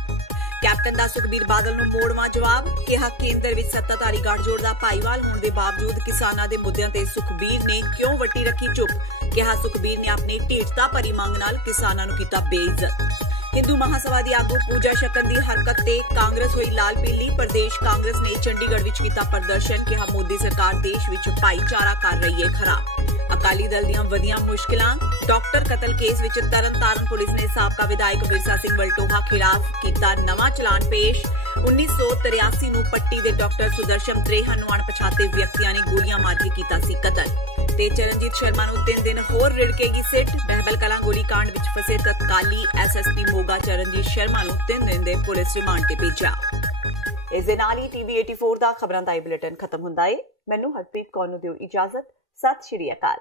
ਕੈਪਟਨ ਦਾ ਸੁਖਬੀਰ ਬਾਦਲ ਨੂੰ ਮੋੜਵਾਂ ਜਵਾਬ, ਕਿਹਾ ਕੇਂਦਰ ਵਿੱਚ ਸੱਤਾਧਾਰੀ ਗੱਠਜੋੜ ਦਾ ਭਾਈਵਾਲ ਹੋਣ ਦੇ ਬਾਵਜੂਦ ਕਿਸਾਨਾਂ ਦੇ ਮੁੱਦਿਆਂ ਤੇ ਸੁਖਬੀਰ ਨੇ ਕਿਉਂ ਵੱਟੀ ਰੱਖੀ ਚੁੱਪ। ਕਿਹਾ ਸੁਖਬੀਰ ਨੇ ਆਪਣੀ ਢੀਠਤਾ ਭਰੀ ਮੰਗ ਨਾਲ ਕਿਸਾਨਾਂ ਨੂੰ ਕੀਤਾ ਬੇਇੱਜ਼ਤ। ਹਿੰਦੂ ਮਹਾਸਭਾ ਦੀ ਆਗੂ ਪੂਜਾ ਸ਼ਕਨ ਦੀ ਹਰਕਤ ਤੇ ਕਾਂਗਰਸ ਹੋਈ ਲਾਲ ਪੀਲੀ। ਪ੍ਰਦੇਸ਼ ਕਾਂਗਰਸ ਨੇ ਚੰਡੀਗੜ੍ਹ ਵਿੱਚ ਕੀਤਾ ਪ੍ਰਦਰਸ਼ਨ। ਕਿਹਾ ਮੋਦੀ ਸਰਕਾਰ ਦੇਸ਼ ਵਿੱਚ ਭਾਈਚਾਰਾ ਕਰ ਰਹੀ ਹੈ ਖਰਾਬ। ਅਕਾਲੀ ਦਲ ਦੀਆਂ ਵਧੀਆਂ ਮੁਸ਼ਕਿਲਾਂ। ਡਾਕਟਰ ਕਤਲ ਕੇਸ ਵਿੱਚ ਤਰਨਤਾਰਨ ਪੁਲਿਸ ਨੇ ਸਾਬਕਾ ਵਿਧਾਇਕ ਵਿਰਸਾ ਸਿੰਘ ਵਲਟੋਹਾ ਖਿਲਾਫ ਕੀਤਾ ਨਵਾਂ ਚਲਾਨ ਪੇਸ਼। 1983 ਨੂੰ ਪੱਟੀ ਦੇ ਡਾਕਟਰ ਸੁਦਰਸ਼ਨ ਤ੍ਰੇਹਨ ਨੂੰ ਅਣਪਛਾਤੇ ਵਿਅਕਤੀਆਂ ਨੇ ਗੋਲੀਆਂ ਮਾਰ ਕੇ ਕੀਤਾ ਸੀ ਕਤਲ। ਤੇ ਚਰਨਜੀਤ ਸ਼ਰਮਾ ਨੂੰ 3 ਦਿਨ ਹੋਰ ਰਿੜਕੇਗੀ ਸਿੱਟ। ਬਹਿਬਲ ਕਲਾਂ ਗੋਲੀकांड ਵਿੱਚ ਫਸੇ ਤਤਕਾਲੀ ਐਸਐਸਪੀ ਮੋਗਾ ਚਰਨਜੀਤ ਸ਼ਰਮਾ ਨੂੰ 3 ਦਿਨ ਦੇ ਪੁਲਿਸ ਰਿਮਾਂਡ ਤੇ ਭੇਜਿਆ। ਇਸ ਦੇ ਨਾਲ ਹੀ TV 84 ਦਾ ਖਬਰਾਂ ਦਾ ਇਹ ਬੁਲੇਟਿਨ ਖਤਮ ਹੁੰਦਾ ਹੈ। ਮੈਨੂੰ ਹਰਪ੍ਰੀਤ ਕੌਰ ਨੂੰ ਦਿਓ ਇਜਾਜ਼ਤ। ਸਤਿ ਸ਼੍ਰੀ ਅਕਾਲ।